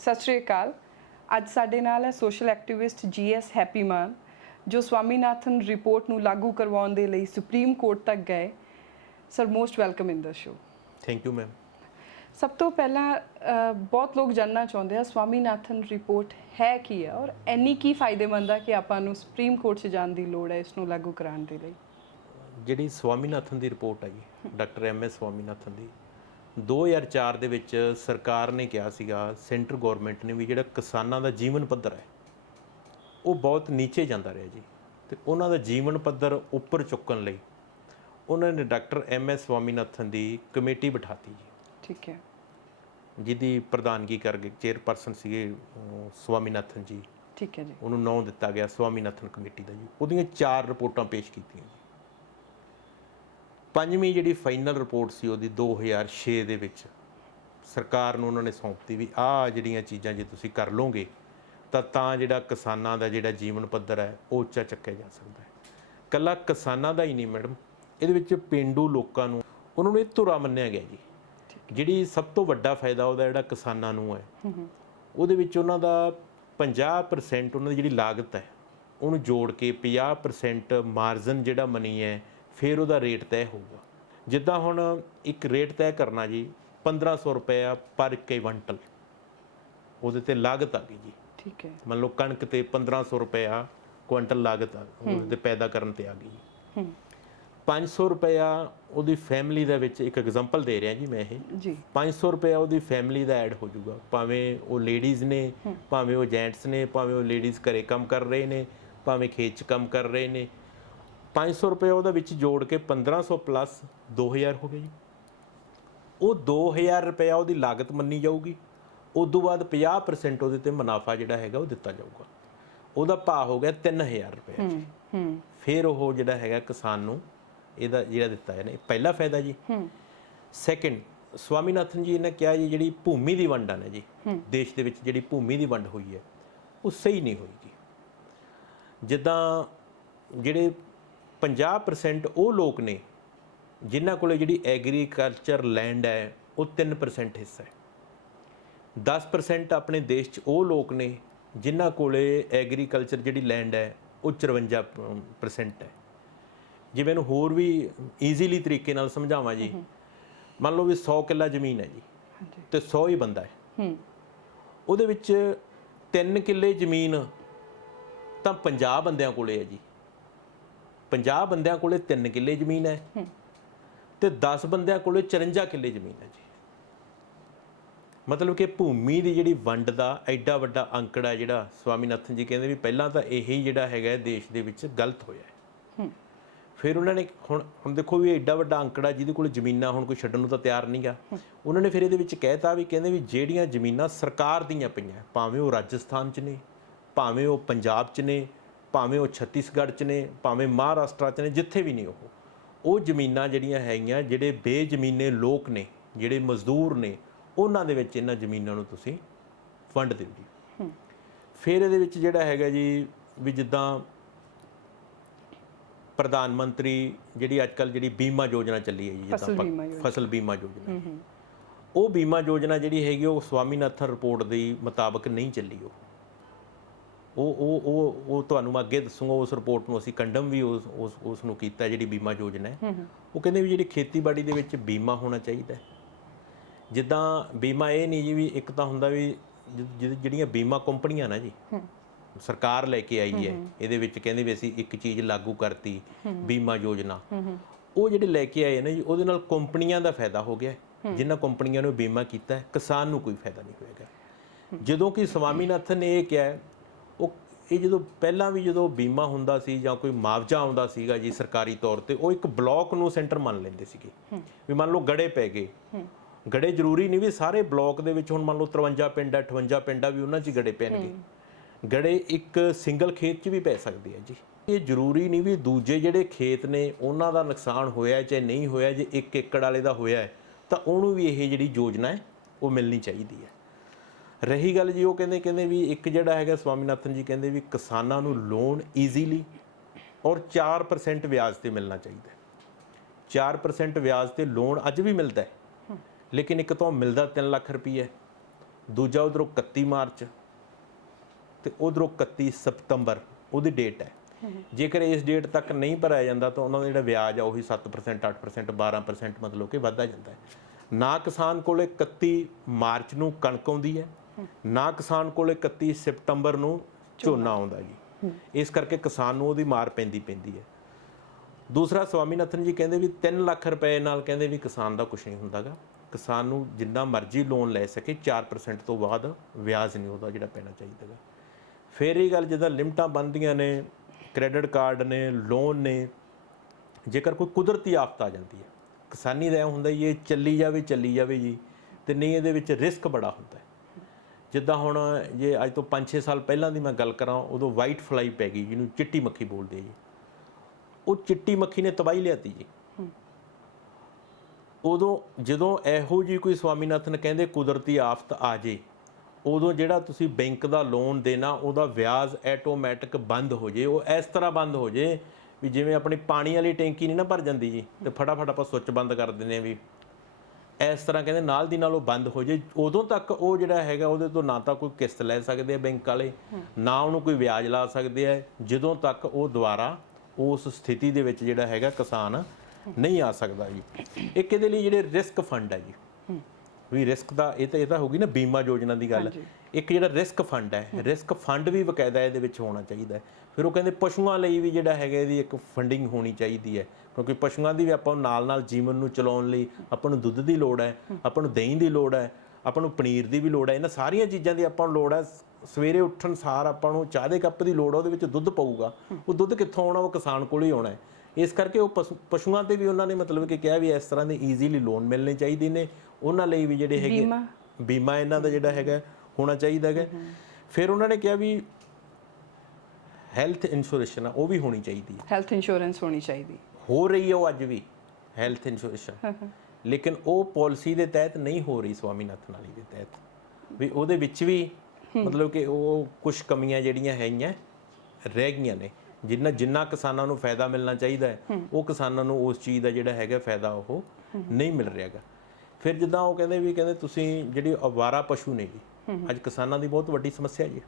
ਸਤਿ ਸ਼੍ਰੀ ਅਕਾਲ। ਅੱਜ ਸਾਡੇ ਨਾਲ ਹੈ ਸੋਸ਼ਲ ਐਕਟਿਵਿਸਟ GS ਹੈਪੀ ਮਾਨ, ਜੋ ਸਵਾਮੀਨਾਥਨ ਰਿਪੋਰਟ ਨੂੰ ਲਾਗੂ ਕਰਵਾਉਣ ਦੇ ਲਈ ਸੁਪਰੀਮ ਕੋਰਟ ਤੱਕ ਗਏ। Sir, most welcome in the show. Thank you ma'am. ਸਭ ਤੋਂ ਪਹਿਲਾਂ ਬਹੁਤ ਲੋਕ ਜਾਣਨਾ ਚਾਹੁੰਦੇ ਆ ਸਵਾਮੀਨਾਥਨ ਰਿਪੋਰਟ ਹੈ ਕੀ ਹੈ ਔਰ ਇੰਨੀ ਕੀ ਫਾਇਦੇਮੰਦ ਆ ਕਿ ਆਪਾਂ ਨੂੰ ਸੁਪਰੀਮ ਕੋਰਟ 'ਚ ਜਾਣ ਦੀ ਲੋੜ ਹੈ ਇਸ ਨੂੰ ਲਾਗੂ ਕਰਾਉਣ ਦੇ ਲਈ। ਜਿਹੜੀ ਸਵਾਮੀਨਾਥਨ ਦੀ ਰਿਪੋਰਟ ਹੈ ਜੀ, ਡਾਕਟਰ MS ਸਵਾਮੀਨਾਥਨ ਦੀ 2004 ਦੇ ਵਿੱਚ ਸਰਕਾਰ ਨੇ ਕਿਹਾ ਸੀਗਾ, ਸੈਂਟਰ ਗੌਰਮੈਂਟ ਨੇ, ਵੀ ਜਿਹੜਾ ਕਿਸਾਨਾਂ ਦਾ ਜੀਵਨ ਪੱਧਰ ਹੈ ਉਹ ਬਹੁਤ ਨੀਚੇ ਜਾਂਦਾ ਰਿਹਾ ਜੀ, ਤੇ ਉਹਨਾਂ ਦਾ ਜੀਵਨ ਪੱਧਰ ਉੱਪਰ ਚੁੱਕਣ ਲਈ ਉਹਨਾਂ ਨੇ ਡਾਕਟਰ MS ਸਵਾਮੀਨਾਥਨ ਦੀ ਕਮੇਟੀ ਬਿਠਾਤੀ ਜੀ। ਠੀਕ ਹੈ। ਜਿਹਦੀ ਪ੍ਰਧਾਨਗੀ ਕਰਕੇ ਚੇਅਰਪਰਸਨ ਸੀਗੇ ਸਵਾਮੀਨਾਥਨ ਜੀ। ਠੀਕ ਹੈ ਜੀ। ਉਹਨੂੰ ਨਾਂ ਦਿੱਤਾ ਗਿਆ ਸਵਾਮੀਨਾਥਨ ਕਮੇਟੀ ਦਾ ਜੀ। ਉਹਦੀਆਂ 4 ਰਿਪੋਰਟਾਂ ਪੇਸ਼ ਕੀਤੀਆਂ ਜੀ। ਪੰਜਵੀਂ ਜਿਹੜੀ ਫਾਈਨਲ ਰਿਪੋਰਟ ਸੀ ਉਹਦੀ 2006 ਦੇ ਵਿੱਚ ਸਰਕਾਰ ਨੂੰ ਉਹਨਾਂ ਨੇ ਸੌਂਪਤੀ ਵੀ ਆਹ ਜਿਹੜੀਆਂ ਚੀਜ਼ਾਂ ਜੇ ਤੁਸੀਂ ਕਰ ਲਓਗੇ ਤਾਂ ਜਿਹੜਾ ਕਿਸਾਨਾਂ ਦਾ ਜਿਹੜਾ ਜੀਵਨ ਪੱਧਰ ਹੈ ਉਹ ਉੱਚਾ ਚੱਕਿਆ ਜਾ ਸਕਦਾ ਹੈ। ਇਕੱਲਾ ਕਿਸਾਨਾਂ ਦਾ ਹੀ ਨਹੀਂ ਮੈਡਮ, ਇਹਦੇ ਵਿੱਚ ਪੇਂਡੂ ਲੋਕਾਂ ਨੂੰ ਉਹਨਾਂ ਨੂੰ ਇਹ ਧੁਰਾ ਮੰਨਿਆ ਗਿਆ ਜੀ। ਜਿਹੜੀ ਸਭ ਤੋਂ ਵੱਡਾ ਫਾਇਦਾ ਉਹਦਾ ਜਿਹੜਾ ਕਿਸਾਨਾਂ ਨੂੰ ਹੈ, ਉਹਦੇ ਵਿੱਚ ਉਹਨਾਂ ਦਾ 50% ਉਹਨਾਂ ਦੀ ਜਿਹੜੀ ਲਾਗਤ ਹੈ ਉਹਨੂੰ ਜੋੜ ਕੇ 50% ਮਾਰਜਨ ਜਿਹੜਾ ਮਨੀ ਹੈ, ਫਿਰ ਉਹਦਾ ਰੇਟ ਤੈਅ ਹੋਊਗਾ। ਜਿੱਦਾਂ ਹੁਣ ਇੱਕ ਰੇਟ ਤੈਅ ਕਰਨਾ ਜੀ 1500 ਰੁਪਇਆ ਪਰ ਕੁਇੰਟਲ, ਉਹਦੇ ਤੇ ਲਾਗਤ ਆ ਗਈ ਜੀ। ਠੀਕ ਹੈ। ਮੰਨ ਲਓ ਕਣਕ ਤੇ 1500 ਰੁਪਇਆ ਕੁਇੰਟਲ ਲਾਗਤ ਆ, ਉਹਦੇ ਤੇ ਪੈਦਾ ਕਰਨ ਤੇ ਆ ਗਈ। 500 ਰੁਪਇਆ ਉਹਦੀ ਫੈਮਿਲੀ ਦੇ ਵਿੱਚ, ਇੱਕ ਐਗਜ਼ਾਮਪਲ ਦੇ ਰਿਹਾ ਜੀ ਮੈਂ ਇਹ ਜੀ, 500 ਰੁਪਇਆ ਉਹਦੀ ਫੈਮਿਲੀ ਦਾ ਐਡ ਹੋ ਜਾਊਗਾ, ਭਾਵੇਂ ਉਹ ਲੇਡੀਜ਼ ਨੇ, ਭਾਵੇਂ ਉਹ ਜੈਂਟਸ ਨੇ, ਭਾਵੇਂ ਉਹ ਲੇਡੀਜ਼ ਘਰੇ ਕੰਮ ਕਰ ਰਹੇ ਨੇ, ਭਾਵੇਂ ਖੇਤ 'ਚ ਕੰਮ ਕਰ ਰਹੇ ਨੇ। 500 ਰੁਪਏ ਉਹਦੇ ਵਿੱਚ ਜੋੜ ਕੇ 1500 ਪਲੱਸ 2000 ਹੋ ਗਿਆ ਜੀ। ਉਹ 2000 ਰੁਪਇਆ ਉਹਦੀ ਲਾਗਤ ਮੰਨੀ ਜਾਊਗੀ। ਉਦੋਂ ਬਾਅਦ 50% ਉਹਦੇ ਤੇ ਮੁਨਾਫਾ ਜਿਹੜਾ ਹੈਗਾ ਉਹ ਦਿੱਤਾ ਜਾਊਗਾ। ਉਹਦਾ ਭਾਅ ਹੋ ਗਿਆ 3000 ਰੁਪਏ ਜੀ। ਫਿਰ ਉਹ ਜਿਹੜਾ ਹੈਗਾ ਕਿਸਾਨ ਨੂੰ ਇਹਦਾ ਜਿਹੜਾ ਦਿੱਤਾ ਹੈ ਨੇ, ਪਹਿਲਾ ਫਾਇਦਾ ਜੀ। ਸੈਕਿੰਡ, ਸਵਾਮੀਨਾਥਨ ਜੀ ਨੇ ਕਿਹਾ ਜੀ ਜਿਹੜੀ ਭੂਮੀ ਦੀ ਵੰਡ ਆ ਨਾ ਜੀ, ਦੇਸ਼ ਦੇ ਵਿੱਚ ਜਿਹੜੀ ਭੂਮੀ ਦੀ ਵੰਡ ਹੋਈ ਹੈ ਉਹ ਸਹੀ ਨਹੀਂ ਹੋਈ ਜੀ। ਜਿੱਦਾਂ ਜਿਹੜੇ 50% ਉਹ ਲੋਕ ਨੇ ਜਿਨ੍ਹਾਂ ਕੋਲ ਜਿਹੜੀ ਐਗਰੀਕਲਚਰ ਲੈਂਡ ਹੈ ਉਹ 3% ਹਿੱਸਾ ਹੈ। 10% ਆਪਣੇ ਦੇਸ਼ 'ਚ ਉਹ ਲੋਕ ਨੇ ਜਿਨ੍ਹਾਂ ਕੋਲ ਐਗਰੀਕਲਚਰ ਜਿਹੜੀ ਲੈਂਡ ਹੈ ਉਹ 54% ਹੈ। ਜਿਵੇਂ ਇਹਨੂੰ ਹੋਰ ਵੀ ਈਜ਼ੀਲੀ ਤਰੀਕੇ ਨਾਲ ਸਮਝਾਵਾਂ ਜੀ, ਮੰਨ ਲਓ ਵੀ 100 ਕਿੱਲਾ ਜ਼ਮੀਨ ਹੈ ਜੀ, ਤੇ 100 ਹੀ ਬੰਦਾ ਹੈ। ਉਹਦੇ ਵਿੱਚ 3 ਕਿੱਲੇ ਜ਼ਮੀਨ ਤਾਂ 50 ਬੰਦਿਆਂ ਕੋਲੇ ਹੈ ਜੀ। 50 ਬੰਦਿਆਂ ਕੋਲੇ 3 ਕਿੱਲੇ ਜ਼ਮੀਨ ਹੈ, ਤੇ 10 ਬੰਦਿਆਂ ਕੋਲੇ 54 ਕਿੱਲੇ ਜ਼ਮੀਨ ਹੈ ਜੀ। ਮਤਲਬ ਕਿ ਭੂਮੀ ਦੀ ਜਿਹੜੀ ਵੰਡ ਦਾ ਐਡਾ ਵੱਡਾ ਅੰਕੜਾ ਜਿਹੜਾ ਸਵਾਮੀਨਾਥਨ ਜੀ ਕਹਿੰਦੇ ਵੀ ਪਹਿਲਾਂ ਤਾਂ ਇਹੀ ਜਿਹੜਾ ਹੈਗਾ ਦੇਸ਼ ਦੇ ਵਿੱਚ ਗਲਤ ਹੋਇਆ ਹੈ। ਫਿਰ ਉਹਨਾਂ ਨੇ ਹੁਣ ਦੇਖੋ ਵੀ ਐਡਾ ਵੱਡਾ ਅੰਕੜਾ ਜਿਹਦੇ ਕੋਲ ਜ਼ਮੀਨਾਂ ਹੁਣ ਕੋਈ ਛੱਡਣ ਨੂੰ ਤਾਂ ਤਿਆਰ ਨਹੀਂ ਗਾ। ਉਹਨਾਂ ਨੇ ਫਿਰ ਇਹਦੇ ਵਿੱਚ ਕਹਿਤਾ ਵੀ ਕਹਿੰਦੇ ਵੀ ਜਿਹੜੀਆਂ ਜ਼ਮੀਨਾਂ ਸਰਕਾਰ ਦੀਆਂ ਪਈਆਂ, ਭਾਵੇਂ ਉਹ ਰਾਜਸਥਾਨ 'ਚ ਨੇ, ਭਾਵੇਂ ਉਹ ਪੰਜਾਬ 'ਚ ਨੇ, ਭਾਵੇਂ ਉਹ ਛੱਤੀਸਗੜ੍ਹ 'ਚ ਨੇ, ਭਾਵੇਂ ਮਹਾਰਾਸ਼ਟਰ 'ਚ ਨੇ, ਜਿੱਥੇ ਵੀ ਨਹੀਂ ਉਹ ਜ਼ਮੀਨਾਂ ਜਿਹੜੀਆਂ ਹੈਗੀਆਂ, ਜਿਹੜੇ ਬੇਜ਼ਮੀਨੇ ਲੋਕ ਨੇ, ਜਿਹੜੇ ਮਜ਼ਦੂਰ ਨੇ, ਉਹਨਾਂ ਦੇ ਵਿੱਚ ਇਹਨਾਂ ਜ਼ਮੀਨਾਂ ਨੂੰ ਤੁਸੀਂ ਵੰਡ ਦਿਓ ਜੀ। ਫਿਰ ਇਹਦੇ ਵਿੱਚ ਜਿਹੜਾ ਹੈਗਾ ਜੀ ਵੀ ਜਿੱਦਾਂ ਪ੍ਰਧਾਨ ਮੰਤਰੀ ਜਿਹੜੀ ਅੱਜ ਕੱਲ੍ਹ ਜਿਹੜੀ ਬੀਮਾ ਯੋਜਨਾ ਚੱਲੀ ਹੈ ਜੀ, ਜਿੱਦਾਂ ਫਸਲ ਬੀਮਾ ਯੋਜਨਾ, ਉਹ ਬੀਮਾ ਯੋਜਨਾ ਜਿਹੜੀ ਹੈਗੀ ਉਹ ਸਵਾਮੀਨਾਥਨ ਰਿਪੋਰਟ ਦੇ ਮੁਤਾਬਕ ਨਹੀਂ ਚੱਲੀ। ਉਹ ਤੁਹਾਨੂੰ ਮੈਂ ਅੱਗੇ ਦੱਸੂਗਾ। ਉਸ ਰਿਪੋਰਟ ਨੂੰ ਅਸੀਂ ਕੰਡਮ ਵੀ ਉਸ ਨੂੰ ਕੀਤਾ, ਜਿਹੜੀ ਬੀਮਾ ਯੋਜਨਾ ਹੈ। ਉਹ ਕਹਿੰਦੇ ਵੀ ਜਿਹੜੀ ਖੇਤੀਬਾੜੀ ਦੇ ਵਿੱਚ ਬੀਮਾ ਹੋਣਾ ਚਾਹੀਦਾ। ਜਿੱਦਾਂ ਬੀਮਾ ਇਹ ਨਹੀਂ ਜੀ ਵੀ ਇੱਕ ਤਾਂ ਹੁੰਦਾ ਵੀ ਜਿਹੜੀਆਂ ਬੀਮਾ ਕੰਪਨੀਆਂ ਨਾ ਜੀ, ਸਰਕਾਰ ਲੈ ਕੇ ਆਈ ਹੈ, ਇਹਦੇ ਵਿੱਚ ਕਹਿੰਦੇ ਵੀ ਅਸੀਂ ਇੱਕ ਚੀਜ਼ ਲਾਗੂ ਕਰਤੀ ਬੀਮਾ ਯੋਜਨਾ। ਉਹ ਜਿਹੜੇ ਲੈ ਕੇ ਆਏ ਨਾ ਜੀ, ਉਹਦੇ ਨਾਲ ਕੰਪਨੀਆਂ ਦਾ ਫਾਇਦਾ ਹੋ ਗਿਆ। ਜਿਨ੍ਹਾਂ ਕੰਪਨੀਆਂ ਨੂੰ ਬੀਮਾ ਕੀਤਾ ਹੈ, ਕਿਸਾਨ ਨੂੰ ਕੋਈ ਫਾਇਦਾ ਨਹੀਂ ਹੋਏਗਾ। ਜਦੋਂ ਕਿ ਸਵਾਮੀਨਾਥਨ ਨੇ ਇਹ ਕਿਹਾ, ਇਹ ਜਦੋਂ ਪਹਿਲਾਂ ਵੀ ਜਦੋਂ ਬੀਮਾ ਹੁੰਦਾ ਸੀ ਜਾਂ ਕੋਈ ਮੁਆਵਜ਼ਾ ਆਉਂਦਾ ਸੀਗਾ ਜੀ ਸਰਕਾਰੀ ਤੌਰ ਤੇ, ਉਹ ਇੱਕ ਬਲਾਕ ਨੂੰ ਸੈਂਟਰ ਮੰਨ ਲੈਂਦੇ ਸੀਗੇ। ਵੀ ਮੰਨ ਲਓ ਗੜੇ ਪੈ ਗਏ, ਗੜੇ ਜ਼ਰੂਰੀ ਨਹੀਂ ਵੀ ਸਾਰੇ ਬਲਾਕ ਦੇ ਵਿੱਚ, ਹੁਣ ਮੰਨ ਲਓ 53 ਪਿੰਡ ਹੈ, 58 ਪਿੰਡ ਆ, ਵੀ ਉਹਨਾਂ 'ਚ ਹੀ ਗੜੇ ਪੈਣਗੇ। ਗੜੇ ਇੱਕ ਸਿੰਗਲ ਖੇਤ 'ਚ ਵੀ ਪੈ ਸਕਦੇ ਆ ਜੀ। ਇਹ ਜ਼ਰੂਰੀ ਨਹੀਂ ਵੀ ਦੂਜੇ ਜਿਹੜੇ ਖੇਤ ਨੇ ਉਹਨਾਂ ਦਾ ਨੁਕਸਾਨ ਹੋਇਆ ਚਾਹੇ ਨਹੀਂ ਹੋਇਆ, ਜੇ 1 ਏਕੜ ਵਾਲੇ ਦਾ ਹੋਇਆ ਤਾਂ ਉਹਨੂੰ ਵੀ ਇਹ ਜਿਹੜੀ ਯੋਜਨਾ ਹੈ ਉਹ ਮਿਲਣੀ ਚਾਹੀਦੀ ਹੈ। ਰਹੀ ਗੱਲ ਜੀ, ਉਹ ਕਹਿੰਦੇ ਵੀ ਇੱਕ ਜਿਹੜਾ ਹੈਗਾ ਸਵਾਮੀਨਾਥਨ ਜੀ ਕਹਿੰਦੇ ਵੀ ਕਿਸਾਨਾਂ ਨੂੰ ਲੋਨ ਈਜ਼ੀਲੀ ਔਰ 4% ਵਿਆਜ ਤੇ ਮਿਲਣਾ ਚਾਹੀਦਾ। 4% ਵਿਆਜ ਤੇ ਲੋਨ ਅੱਜ ਵੀ ਮਿਲਦਾ ਹੈ, ਲੇਕਿਨ ਇੱਕ ਤਾਂ ਮਿਲਦਾ 3 ਲੱਖ ਰੁਪਈਆ, ਦੂਜਾ ਉਧਰੋਂ 31 ਮਾਰਚ ਤੇ ਉਧਰੋਂ 31 ਸਤੰਬਰ ਉਹਦੀ ਡੇਟ ਹੈ। ਜੇਕਰ ਇਸ ਡੇਟ ਤੱਕ ਨਹੀਂ ਭਰਿਆ ਜਾਂਦਾ ਤਾਂ ਉਹਨਾਂ ਦਾ ਜਿਹੜਾ ਵਿਆਜ ਆ ਉਹੀ 7%, 8%, 12% ਮਤਲਬ ਕਿ ਵੱਧਦਾ ਜਾਂਦਾ ਹੈ। ਨਾ ਕਿਸਾਨ ਕੋਲੇ 31 ਮਾਰਚ ਨੂੰ ਕਣਕ ਆਉਂਦੀ ਹੈ, ਨਾ ਕਿਸਾਨ ਕੋਲੇ 31 ਸਤੰਬਰ ਨੂੰ ਝੋਨਾ ਆਉਂਦਾ ਜੀ। ਇਸ ਕਰਕੇ ਕਿਸਾਨ ਨੂੰ ਉਹਦੀ ਮਾਰ ਪੈਂਦੀ ਹੈ। ਦੂਸਰਾ ਸਵਾਮੀਨਾਥਨ ਜੀ ਕਹਿੰਦੇ ਵੀ 3 ਲੱਖ ਰੁਪਏ ਨਾਲ ਕਹਿੰਦੇ ਵੀ ਕਿਸਾਨ ਦਾ ਕੁਝ ਨਹੀਂ ਹੁੰਦਾਗਾ। ਕਿਸਾਨ ਨੂੰ ਜਿੰਨਾ ਮਰਜ਼ੀ ਲੋਨ ਲੈ ਸਕੇ 4% ਤੋਂ ਬਾਅਦ ਵਿਆਜ ਨਹੀਂ ਉਹਦਾ ਜਿਹੜਾ ਪੈਣਾ ਚਾਹੀਦਾ। ਫਿਰ ਇਹ ਗੱਲ ਜਿੱਦਾਂ ਲਿਮਟਾਂ ਬਣਦੀਆਂ ਨੇ, ਕ੍ਰੈਡਿਟ ਕਾਰਡ ਨੇ, ਲੋਨ ਨੇ, ਜੇਕਰ ਕੋਈ ਕੁਦਰਤੀ ਆਫਤ ਆ ਜਾਂਦੀ ਹੈ, ਕਿਸਾਨੀ ਦਾ ਇਹ ਹੁੰਦਾ ਇਹ ਚੱਲੀ ਜਾਵੇ ਜੀ, ਤੇ ਨਹੀਂ ਇਹਦੇ ਵਿੱਚ ਰਿਸਕ ਬੜਾ ਹੁੰਦਾ ਹੈ। ਜਿੱਦਾਂ ਹੁਣ ਜੇ ਅੱਜ ਤੋਂ 5-6 ਸਾਲ ਪਹਿਲਾਂ ਦੀ ਮੈਂ ਗੱਲ ਕਰਾਂ, ਉਦੋਂ ਵਾਈਟ ਫਲਾਈ ਪੈ ਗਈ ਜਿਹਨੂੰ ਚਿੱਟੀ ਮੱਖੀ ਬੋਲਦੇ ਆ ਜੀ। ਉਹ ਚਿੱਟੀ ਮੱਖੀ ਨੇ ਤਬਾਹੀ ਲਿਆਤੀ ਜੀ। ਉਦੋਂ ਜਦੋਂ ਇਹੋ ਜਿਹੀ ਕੋਈ ਸਵਾਮੀਨਾਥਨ ਕਹਿੰਦੇ ਕੁਦਰਤੀ ਆਫਤ ਆ ਜੇ, ਉਦੋਂ ਜਿਹੜਾ ਤੁਸੀਂ ਬੈਂਕ ਦਾ ਲੋਨ ਦੇਣਾ ਉਹਦਾ ਵਿਆਜ ਆਟੋਮੈਟਿਕ ਬੰਦ ਹੋ ਜੇ। ਉਹ ਇਸ ਤਰ੍ਹਾਂ ਬੰਦ ਹੋ ਜੇ ਵੀ ਜਿਵੇਂ ਆਪਣੀ ਪਾਣੀ ਵਾਲੀ ਟੈਂਕੀ ਨਹੀਂ ਨਾ ਭਰ ਜਾਂਦੀ ਜੀ ਤੇ ਫਟਾਫਟ ਆਪਾਂ ਸੁੱਚ ਬੰਦ ਕਰ ਦਿੰਦੇ ਹਾਂ, ਵੀ ਇਸ ਤਰ੍ਹਾਂ ਕਹਿੰਦੇ ਨਾਲ ਦੀ ਨਾਲ ਉਹ ਬੰਦ ਹੋ ਜੇ। ਉਦੋਂ ਤੱਕ ਉਹ ਜਿਹੜਾ ਹੈਗਾ ਉਹਦੇ ਤੋਂ ਨਾ ਤਾਂ ਕੋਈ ਕਿਸ਼ਤ ਲੈ ਸਕਦੇ ਆ ਬੈਂਕ ਵਾਲੇ, ਨਾ ਉਹਨੂੰ ਕੋਈ ਵਿਆਜ ਲਾ ਸਕਦੇ ਆ, ਜਦੋਂ ਤੱਕ ਉਹ ਦੁਬਾਰਾ ਉਸ ਸਥਿਤੀ ਦੇ ਵਿੱਚ ਜਿਹੜਾ ਹੈਗਾ ਕਿਸਾਨ ਨਹੀਂ ਆ ਸਕਦਾ ਜੀ। ਇੱਕ ਇਹਦੇ ਲਈ ਜਿਹੜੇ ਰਿਸਕ ਫੰਡ ਹੈ ਜੀ, ਵੀ ਰਿਸਕ ਦਾ ਇਹ ਤਾਂ ਹੋ ਗਈ ਨਾ ਬੀਮਾ ਯੋਜਨਾ ਦੀ ਗੱਲ। ਇੱਕ ਜਿਹੜਾ ਰਿਸਕ ਫੰਡ ਹੈ, ਰਿਸਕ ਫੰਡ ਵੀ ਬਕਾਇਦਾ ਇਹਦੇ ਵਿੱਚ ਹੋਣਾ ਚਾਹੀਦਾ ਹੈ। ਫਿਰ ਉਹ ਕਹਿੰਦੇ ਪਸ਼ੂਆਂ ਲਈ ਵੀ ਜਿਹੜਾ ਹੈਗਾ ਇਹਦੀ ਇੱਕ ਫੰਡਿੰਗ ਹੋਣੀ ਚਾਹੀਦੀ ਹੈ, ਕਿਉਂਕਿ ਪਸ਼ੂਆਂ ਦੀ ਵੀ ਆਪਾਂ ਨੂੰ ਨਾਲ ਜੀਵਨ ਨੂੰ ਚਲਾਉਣ ਲਈ ਆਪਾਂ ਨੂੰ ਦੁੱਧ ਦੀ ਲੋੜ ਹੈ, ਆਪਾਂ ਨੂੰ ਦਹੀਂ ਦੀ ਲੋੜ ਹੈ, ਆਪਾਂ ਨੂੰ ਪਨੀਰ ਦੀ ਵੀ ਲੋੜ ਹੈ। ਇਹਨਾਂ ਸਾਰੀਆਂ ਚੀਜ਼ਾਂ ਦੀ ਆਪਾਂ ਨੂੰ ਲੋੜ ਹੈ। ਸਵੇਰੇ ਉੱਠਣ ਸਾਰ ਆਪਾਂ ਨੂੰ ਚਾਹ ਦੇ ਕੱਪ ਦੀ ਲੋੜ ਹੈ, ਉਹਦੇ ਵਿੱਚ ਦੁੱਧ ਪਊਗਾ। ਉਹ ਦੁੱਧ ਕਿੱਥੋਂ ਆਉਣਾ? ਉਹ ਕਿਸਾਨ ਕੋਲ ਹੀ ਆਉਣਾ ਹੈ। ਇਸ ਕਰਕੇ ਉਹ ਪਸ਼ੂਆਂ ਤੇ ਵੀ ਉਹਨਾਂ ਨੇ ਮਤਲਬ ਕਿ ਕਿਹਾ ਵੀ ਇਸ ਤਰ੍ਹਾਂ ਦੇ ਈਜ਼ੀਲੀ ਲੋਨ ਮਿਲਣੇ ਚਾਹੀਦੇ ਨੇ। ਉਹਨਾਂ ਲਈ ਵੀ ਜਿਹੜੇ ਹੈਗੇ ਬੀਮਾ ਇਹਨਾਂ ਦਾ ਜਿਹੜਾ ਹੈਗਾ ਹੋਣਾ ਚਾਹੀਦਾ ਹੈਗਾ। ਫਿਰ ਉਹਨਾਂ ਨੇ ਕਿਹਾ ਵੀ ਹੈਲਥ ਇੰਸ਼ੋਰੈਂਸ ਆ ਉਹ ਵੀ ਹੋਣੀ ਚਾਹੀਦੀ ਹੈ। ਹੈਲਥ ਇੰਸ਼ੋਰੈਂਸ ਹੋਣੀ ਚਾਹੀਦੀ ਹੋ ਰਹੀ ਹੈ ਉਹ ਅੱਜ ਵੀ ਹੈਲਥ ਇੰਸ਼ੋਰੈਂਸ, ਲੇਕਿਨ ਉਹ ਪਾਲਿਸੀ ਦੇ ਤਹਿਤ ਨਹੀਂ ਹੋ ਰਹੀ ਸਵਾਮੀਨਾਥਨ ਵਾਲੀ ਦੇ ਤਹਿਤ। ਵੀ ਉਹਦੇ ਵਿੱਚ ਵੀ ਮਤਲਬ ਕਿ ਉਹ ਕੁਝ ਕਮੀਆਂ ਜਿਹੜੀਆਂ ਹੈਗੀਆਂ ਰਹਿ ਗਈਆਂ ਨੇ। ਜਿੰਨਾ ਕਿਸਾਨਾਂ ਨੂੰ ਫਾਇਦਾ ਮਿਲਣਾ ਚਾਹੀਦਾ ਹੈ ਉਹ ਕਿਸਾਨਾਂ ਨੂੰ ਉਸ ਚੀਜ਼ ਦਾ ਜਿਹੜਾ ਹੈਗਾ ਫਾਇਦਾ ਉਹ ਨਹੀਂ ਮਿਲ ਰਿਹਾ ਹੈਗਾ। ਫਿਰ ਜਿੱਦਾਂ ਉਹ ਕਹਿੰਦੇ ਤੁਸੀਂ ਜਿਹੜੀ ਅਵਾਰਾ ਪਸ਼ੂ ਨੇ ਜੀ, ਅੱਜ ਕਿਸਾਨਾਂ ਦੀ ਬਹੁਤ ਵੱਡੀ ਸਮੱਸਿਆ ਜੀ।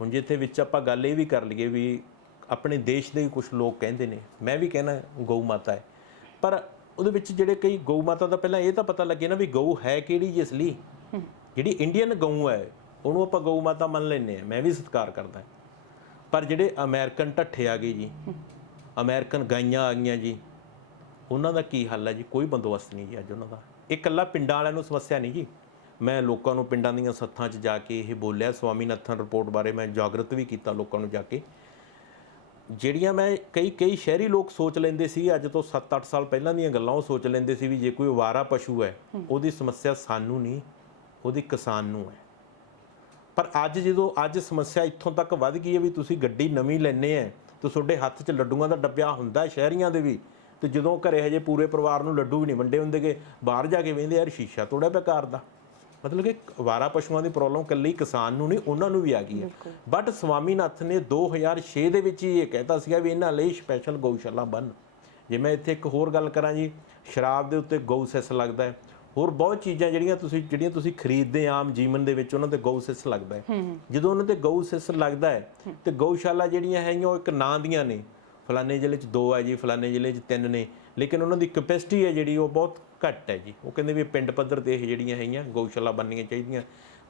ਹੁਣ ਜਿੱਥੇ ਵਿੱਚ ਆਪਾਂ ਗੱਲ ਇਹ ਵੀ ਕਰ ਲਈਏ ਵੀ ਆਪਣੇ ਦੇਸ਼ ਦੇ ਕੁਝ ਲੋਕ ਕਹਿੰਦੇ ਨੇ, ਮੈਂ ਵੀ ਕਹਿਣਾ ਗਊ ਮਾਤਾ ਹੈ, ਪਰ ਉਹਦੇ ਵਿੱਚ ਜਿਹੜੇ ਕਈ ਗਊ ਮਾਤਾ ਦਾ ਪਹਿਲਾਂ ਇਹ ਤਾਂ ਪਤਾ ਲੱਗੇ ਨਾ ਵੀ ਗਊ ਹੈ ਕਿਹੜੀ ਜੀ ਅਸਲੀ। ਜਿਹੜੀ ਇੰਡੀਅਨ ਗਊ ਹੈ ਉਹਨੂੰ ਆਪਾਂ ਗਊ ਮਾਤਾ ਮੰਨ ਲੈਂਦੇ ਹਾਂ, ਮੈਂ ਵੀ ਸਤਿਕਾਰ ਕਰਦਾ। ਪਰ ਜਿਹੜੇ ਅਮਰੀਕਨ ਢੱਠੇ ਆ ਗਏ ਜੀ, ਅਮਰੀਕਨ ਗਾਈਆਂ ਆ ਗਈਆਂ ਜੀ, ਉਹਨਾਂ ਦਾ ਕੀ ਹੱਲ ਹੈ ਜੀ? ਕੋਈ ਬੰਦੋਬਸਤ ਨਹੀਂ ਜੀ ਅੱਜ ਉਹਨਾਂ ਦਾ। ਇਹ ਇਕੱਲਾ ਪਿੰਡਾਂ ਵਾਲਿਆਂ ਨੂੰ ਸਮੱਸਿਆ ਨਹੀਂ ਜੀ। ਮੈਂ ਲੋਕਾਂ ਨੂੰ ਪਿੰਡਾਂ ਦੀਆਂ ਸੱਥਾਂ 'ਚ ਜਾ ਕੇ ਇਹ ਬੋਲਿਆ, ਸਵਾਮੀਨਾਥਨ ਰਿਪੋਰਟ ਬਾਰੇ ਮੈਂ ਜਾਗਰਤ ਵੀ ਕੀਤਾ ਲੋਕਾਂ ਨੂੰ ਜਾ ਕੇ। ਜਿਹੜੀਆਂ ਮੈਂ ਕਈ ਸ਼ਹਿਰੀ ਲੋਕ ਸੋਚ ਲੈਂਦੇ ਸੀ ਅੱਜ ਤੋਂ 7-8 ਸਾਲ ਪਹਿਲਾਂ ਦੀਆਂ ਗੱਲਾਂ, ਉਹ ਸੋਚ ਲੈਂਦੇ ਸੀ ਵੀ ਜੇ ਕੋਈ ਅਵਾਰਾ ਪਸ਼ੂ ਹੈ ਉਹਦੀ ਸਮੱਸਿਆ ਸਾਨੂੰ ਨਹੀਂ, ਉਹਦੀ ਕਿਸਾਨ ਨੂੰ ਹੈ। ਪਰ ਅੱਜ ਸਮੱਸਿਆ ਇੱਥੋਂ ਤੱਕ ਵੱਧ ਗਈ ਹੈ ਵੀ ਤੁਸੀਂ ਗੱਡੀ ਨਵੀਂ ਲੈਂਦੇ ਆ ਤੇ ਤੁਹਾਡੇ ਹੱਥ 'ਚ ਲੱਡੂਆਂ ਦਾ ਡੱਬਿਆ ਹੁੰਦਾ ਸ਼ਹਿਰੀਆਂ ਦੇ ਵੀ, ਤੇ ਜਦੋਂ ਘਰੇ ਹਜੇ ਪੂਰੇ ਪਰਿਵਾਰ ਨੂੰ ਲੱਡੂ ਵੀ ਨਹੀਂ ਵੰਡੇ ਹੁੰਦੇਗੇ, ਬਾਹਰ ਜਾ ਕੇ ਵੇਂਦੇ ਯਾਰ ਸ਼ੀਸ਼ਾ ਤੋੜਿਆ ਪਿਆ ਕਾਰ ਦਾ। ਮਤਲਬ ਕਿ ਅਵਾਰਾ ਪਸ਼ੂਆਂ ਦੀ ਪ੍ਰੋਬਲਮ ਇਕੱਲੀ ਕਿਸਾਨ ਨੂੰ ਨਹੀਂ, ਉਹਨਾਂ ਨੂੰ ਵੀ ਆ ਗਈ ਹੈ। ਬਟ ਸਵਾਮੀਨਾਥਨ ਨੇ 2006 ਦੇ ਵਿੱਚ ਹੀ ਇਹ ਕਹਿਤਾ ਸੀਗਾ ਵੀ ਇਹਨਾਂ ਲਈ ਸਪੈਸ਼ਲ ਗਊਸ਼ਾਲਾ ਬਣ। ਜੇ ਮੈਂ ਇੱਥੇ ਇੱਕ ਹੋਰ ਗੱਲ ਕਰਾਂ ਜੀ, ਸ਼ਰਾਬ ਦੇ ਉੱਤੇ ਗਊ ਸੈਸ ਲੱਗਦਾ ਹੈ, ਹੋਰ ਬਹੁਤ ਚੀਜ਼ਾਂ ਜਿਹੜੀਆਂ ਤੁਸੀਂ ਖਰੀਦਦੇ ਆਮ ਜੀਵਨ ਦੇ ਵਿੱਚ ਉਹਨਾਂ ਤੇ ਗਊ ਸੈਸ ਲੱਗਦਾ ਹੈ। ਜਦੋਂ ਉਹਨਾਂ ਤੇ ਗਊ ਸੈਸ ਲੱਗਦਾ ਹੈ ਤੇ ਗਊਸ਼ਾਲਾ ਜਿਹੜੀਆਂ ਹੈਗੀਆਂ ਉਹ ਇੱਕ ਨਾਂ ਦੀਆਂ ਨੇ, ਫਲਾਣੇ ਜ਼ਿਲ੍ਹੇ 'ਚ 2 ਹੈ ਜੀ, ਫਲਾਣੇ ਜ਼ਿਲ੍ਹੇ 'ਚ 3 ਨੇ, ਲੇਕਿਨ ਉਹਨਾਂ ਦੀ ਕੈਪੈਸਿਟੀ ਹੈ ਜਿਹੜੀ ਉਹ ਬਹੁਤ ਘੱਟ ਹੈ ਜੀ। ਉਹ ਕਹਿੰਦੇ ਵੀ ਪਿੰਡ ਪੱਧਰ 'ਤੇ ਇਹ ਜਿਹੜੀਆਂ ਹੈਗੀਆਂ ਗਊਸ਼ਾਲਾ ਬਣਨੀਆਂ ਚਾਹੀਦੀਆਂ।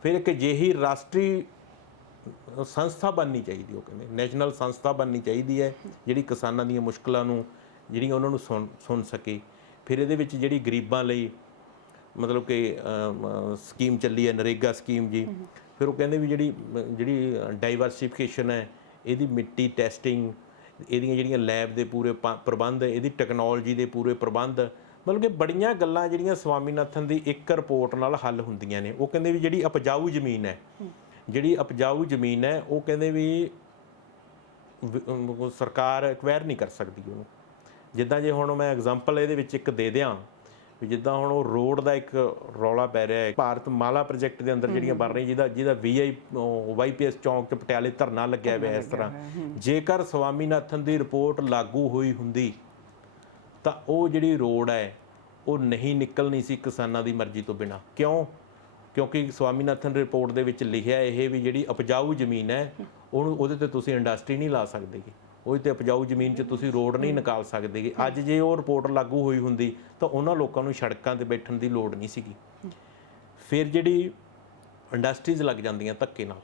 ਫਿਰ ਇੱਕ ਅਜਿਹੀ ਰਾਸ਼ਟਰੀ ਸੰਸਥਾ ਬਣਨੀ ਚਾਹੀਦੀ, ਉਹ ਕਹਿੰਦੇ ਨੈਸ਼ਨਲ ਸੰਸਥਾ ਬਣਨੀ ਚਾਹੀਦੀ ਹੈ ਜਿਹੜੀ ਕਿਸਾਨਾਂ ਦੀਆਂ ਮੁਸ਼ਕਲਾਂ ਨੂੰ ਜਿਹੜੀਆਂ ਉਹਨਾਂ ਨੂੰ ਸੁਣ ਸਕੇ। ਫਿਰ ਇਹਦੇ ਵਿੱਚ ਜਿਹੜੀ ਗਰੀਬਾਂ ਲਈ ਮਤਲਬ ਕਿ ਸਕੀਮ ਚੱਲੀ ਹੈ ਨਰੇਗਾ ਸਕੀਮ ਜੀ। ਫਿਰ ਉਹ ਕਹਿੰਦੇ ਵੀ ਜਿਹੜੀ ਡਾਈਵਰਸੀਫਿਕੇਸ਼ਨ ਹੈ, ਇਹਦੀ ਮਿੱਟੀ ਟੈਸਟਿੰਗ, ਇਹਦੀਆਂ ਜਿਹੜੀਆਂ ਲੈਬ ਦੇ ਪੂਰੇ ਪ੍ਰਬੰਧ, ਇਹਦੀ ਟੈਕਨੋਲੋਜੀ ਦੇ ਪੂਰੇ ਪ੍ਰਬੰਧ, ਮਤਲਬ ਕਿ ਬੜੀਆਂ ਗੱਲਾਂ ਜਿਹੜੀਆਂ ਸਵਾਮੀਨਾਥਨ ਦੀ ਇੱਕ ਰਿਪੋਰਟ ਨਾਲ ਹੱਲ ਹੁੰਦੀਆਂ ਨੇ। ਉਹ ਕਹਿੰਦੇ ਵੀ ਜਿਹੜੀ ਉਪਜਾਊ ਜ਼ਮੀਨ ਹੈ ਉਹ ਕਹਿੰਦੇ ਵੀ ਸਰਕਾਰ ਐਕਵਾਇਰ ਨਹੀਂ ਕਰ ਸਕਦੀ ਉਹਨੂੰ। ਜਿੱਦਾਂ ਜੇ ਹੁਣ ਮੈਂ ਐਗਜ਼ਾਮਪਲ ਇਹਦੇ ਵਿੱਚ ਇੱਕ ਦੇ ਦਿਆਂ ਵੀ ਜਿੱਦਾਂ ਹੁਣ ਉਹ ਰੋਡ ਦਾ ਇੱਕ ਰੌਲਾ ਪੈ ਰਿਹਾ ਹੈ ਭਾਰਤ ਮਾਲਾ ਪ੍ਰੋਜੈਕਟ ਦੇ ਅੰਦਰ ਜਿਹੜੀਆਂ ਬਣ ਰਹੀਆਂ, ਜਿਹਦਾ YPS ਚੌਂਕ 'ਚ ਪਟਿਆਲੇ ਧਰਨਾ ਲੱਗਿਆ ਹੋਇਆ ਇਸ ਤਰ੍ਹਾਂ। ਜੇਕਰ ਸਵਾਮੀਨਾਥਨ ਦੀ ਰਿਪੋਰਟ ਲਾਗੂ ਹੋਈ ਹੁੰਦੀ ਤਾਂ ਉਹ ਜਿਹੜੀ ਰੋਡ ਹੈ ਉਹ ਨਹੀਂ ਨਿਕਲਣੀ ਸੀ ਕਿਸਾਨਾਂ ਦੀ ਮਰਜ਼ੀ ਤੋਂ ਬਿਨਾਂ। ਕਿਉਂ? ਕਿਉਂਕਿ ਸਵਾਮੀਨਾਥਨ ਰਿਪੋਰਟ ਦੇ ਵਿੱਚ ਲਿਖਿਆ ਇਹ ਵੀ ਜਿਹੜੀ ਉਪਜਾਊ ਜ਼ਮੀਨ ਹੈ ਉਹਨੂੰ ਉਹਦੇ ਤੇ ਤੁਸੀਂ ਇੰਡਸਟਰੀ ਨਹੀਂ ਲਾ ਸਕਦੇਗੇ, ਉਹਦੇ ਤੇ ਉਪਜਾਊ ਜ਼ਮੀਨ 'ਚ ਤੁਸੀਂ ਰੋਡ ਨਹੀਂ ਨਿਕਾਲ ਸਕਦੇਗੇ। ਅੱਜ ਜੇ ਉਹ ਰਿਪੋਰਟ ਲਾਗੂ ਹੋਈ ਹੁੰਦੀ ਤਾਂ ਉਹਨਾਂ ਲੋਕਾਂ ਨੂੰ ਸੜਕਾਂ ਤੇ ਬੈਠਣ ਦੀ ਲੋੜ ਨਹੀਂ ਸੀਗੀ। ਫਿਰ ਜਿਹੜੀ ਇੰਡਸਟਰੀਜ਼ ਲੱਗ ਜਾਂਦੀਆਂ ਧੱਕੇ ਨਾਲ,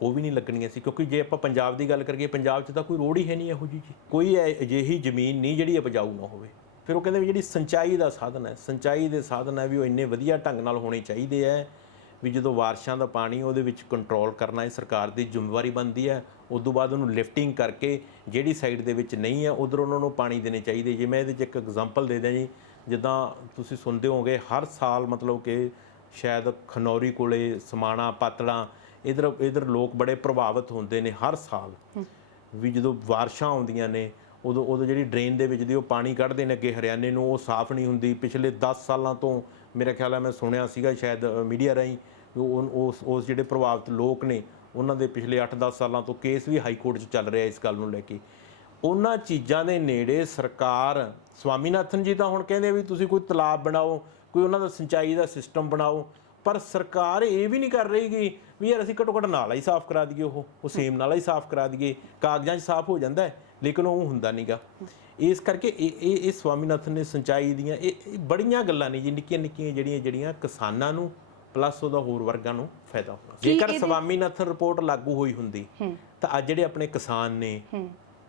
ਉਹ ਵੀ ਨਹੀਂ ਲੱਗਣੀਆਂ ਸੀ, ਕਿਉਂਕਿ ਜੇ ਆਪਾਂ ਪੰਜਾਬ ਦੀ ਗੱਲ ਕਰੀਏ, ਪੰਜਾਬ 'ਚ ਤਾਂ ਕੋਈ ਰੋਡ ਹੀ ਹੈ ਨਹੀਂ ਇਹੋ ਜਿਹੀ ਜੀ, ਕੋਈ ਅਜਿਹੀ ਜ਼ਮੀਨ ਨਹੀਂ ਜਿਹੜੀ ਉਪਜਾਊ ਨਾ ਹੋਵੇ। ਫਿਰ ਉਹ ਕਹਿੰਦੇ ਵੀ ਜਿਹੜੀ ਸਿੰਚਾਈ ਦਾ ਸਾਧਨ ਹੈ, ਸਿੰਚਾਈ ਦੇ ਸਾਧਨ ਹੈ ਵੀ ਉਹ ਇੰਨੇ ਵਧੀਆ ਢੰਗ ਨਾਲ ਹੋਣੇ ਚਾਹੀਦੇ ਹੈ ਵੀ ਜਦੋਂ ਬਾਰਿਸ਼ਾਂ ਦਾ ਪਾਣੀ ਉਹਦੇ ਵਿੱਚ ਕੰਟਰੋਲ ਕਰਨਾ ਇਹ ਸਰਕਾਰ ਦੀ ਜ਼ਿੰਮੇਵਾਰੀ ਬਣਦੀ ਹੈ। ਉਸ ਤੋਂ ਬਾਅਦ ਉਹਨੂੰ ਲਿਫਟਿੰਗ ਕਰਕੇ ਜਿਹੜੀ ਸਾਈਡ ਦੇ ਵਿੱਚ ਨਹੀਂ ਹੈ ਉਧਰ ਉਹਨਾਂ ਨੂੰ ਪਾਣੀ ਦੇਣੇ ਚਾਹੀਦੇ। ਜੇ ਮੈਂ ਇਹਦੇ 'ਚ ਇੱਕ ਐਗਜ਼ਾਮਪਲ ਦੇ ਦਿਆਂ ਜੀ, ਜਿੱਦਾਂ ਤੁਸੀਂ ਸੁਣਦੇ ਹੋਵੋਗੇ ਹਰ ਸਾਲ ਮਤਲਬ ਕਿ ਸ਼ਾਇਦ ਖਨੌਰੀ ਕੋਲੇ, ਸਮਾਣਾ, ਪਾਤੜਾਂ, ਇਧਰ ਲੋਕ ਬੜੇ ਪ੍ਰਭਾਵਿਤ ਹੁੰਦੇ ਨੇ ਹਰ ਸਾਲ ਵੀ ਜਦੋਂ ਬਾਰਿਸ਼ਾਂ ਆਉਂਦੀਆਂ ਨੇ ਉਦੋਂ ਜਿਹੜੀ ਡਰੇਨ ਦੇ ਵਿੱਚ ਦੀ ਉਹ ਪਾਣੀ ਕੱਢਦੇ ਨੇ ਅੱਗੇ ਹਰਿਆਣੇ ਨੂੰ, ਉਹ ਸਾਫ਼ ਨਹੀਂ ਹੁੰਦੀ। ਪਿਛਲੇ 10 ਸਾਲਾਂ ਤੋਂ ਮੇਰਾ ਖਿਆਲ ਹੈ, ਮੈਂ ਸੁਣਿਆ ਸੀਗਾ ਸ਼ਾਇਦ ਮੀਡੀਆ ਰਾਹੀਂ, ਉਸ ਜਿਹੜੇ ਪ੍ਰਭਾਵਿਤ ਲੋਕ ਨੇ ਉਹਨਾਂ ਦੇ ਪਿਛਲੇ 8-10 ਸਾਲਾਂ ਤੋਂ ਕੇਸ ਵੀ ਹਾਈ ਕੋਰਟ 'ਚ ਚੱਲ ਰਿਹਾ ਇਸ ਗੱਲ ਨੂੰ ਲੈ ਕੇ। ਉਹਨਾਂ ਚੀਜ਼ਾਂ ਦੇ ਨੇੜੇ ਸਰਕਾਰ, ਸਵਾਮੀਨਾਥਨ ਜੀ ਤਾਂ ਹੁਣ ਕਹਿੰਦੇ ਵੀ ਤੁਸੀਂ ਕੋਈ ਤਲਾਬ ਬਣਾਓ, ਕੋਈ ਉਹਨਾਂ ਦਾ ਸਿੰਚਾਈ ਦਾ ਸਿਸਟਮ ਬਣਾਓ, ਪਰ ਸਰਕਾਰ ਇਹ ਵੀ ਨਹੀਂ ਕਰ ਰਹੀਗੀ ਵੀ ਯਾਰ ਅਸੀਂ ਘੱਟੋ ਘੱਟ ਨਾਲਾ ਹੀ ਸਾਫ਼ ਕਰਾ ਦਈਏ, ਉਹ ਸੇਮ ਨਾਲਾ ਹੀ ਸਾਫ਼ ਕਰਾ ਦਈਏ। ਕਾਗਜ਼ਾਂ 'ਚ ਸਾਫ਼ ਹੋ ਜਾਂਦਾ ਹੈ ਲੇਕਿਨ ਉਹ ਹੁੰਦਾ ਨਹੀਂਗਾ। ਇਸ ਕਰਕੇ ਇਹ ਸਵਾਮੀਨਾਥਨ ਨੇ ਸਿੰਚਾਈ ਦੀਆਂ ਇਹ ਬੜੀਆਂ ਗੱਲਾਂ ਨੇ ਜੀ, ਨਿੱਕੀਆਂ ਨਿੱਕੀਆਂ ਜਿਹੜੀਆਂ ਕਿਸਾਨਾਂ ਨੂੰ ਪਲੱਸ ਉਹਦਾ ਹੋਰ ਵਰਗਾਂ ਨੂੰ ਫਾਇਦਾ ਹੋਣਾ। ਜੇਕਰ ਸਵਾਮੀਨਾਥਨ ਰਿਪੋਰਟ ਲਾਗੂ ਹੋਈ ਹੁੰਦੀ ਤਾਂ ਅੱਜ ਜਿਹੜੇ ਆਪਣੇ ਕਿਸਾਨ ਨੇ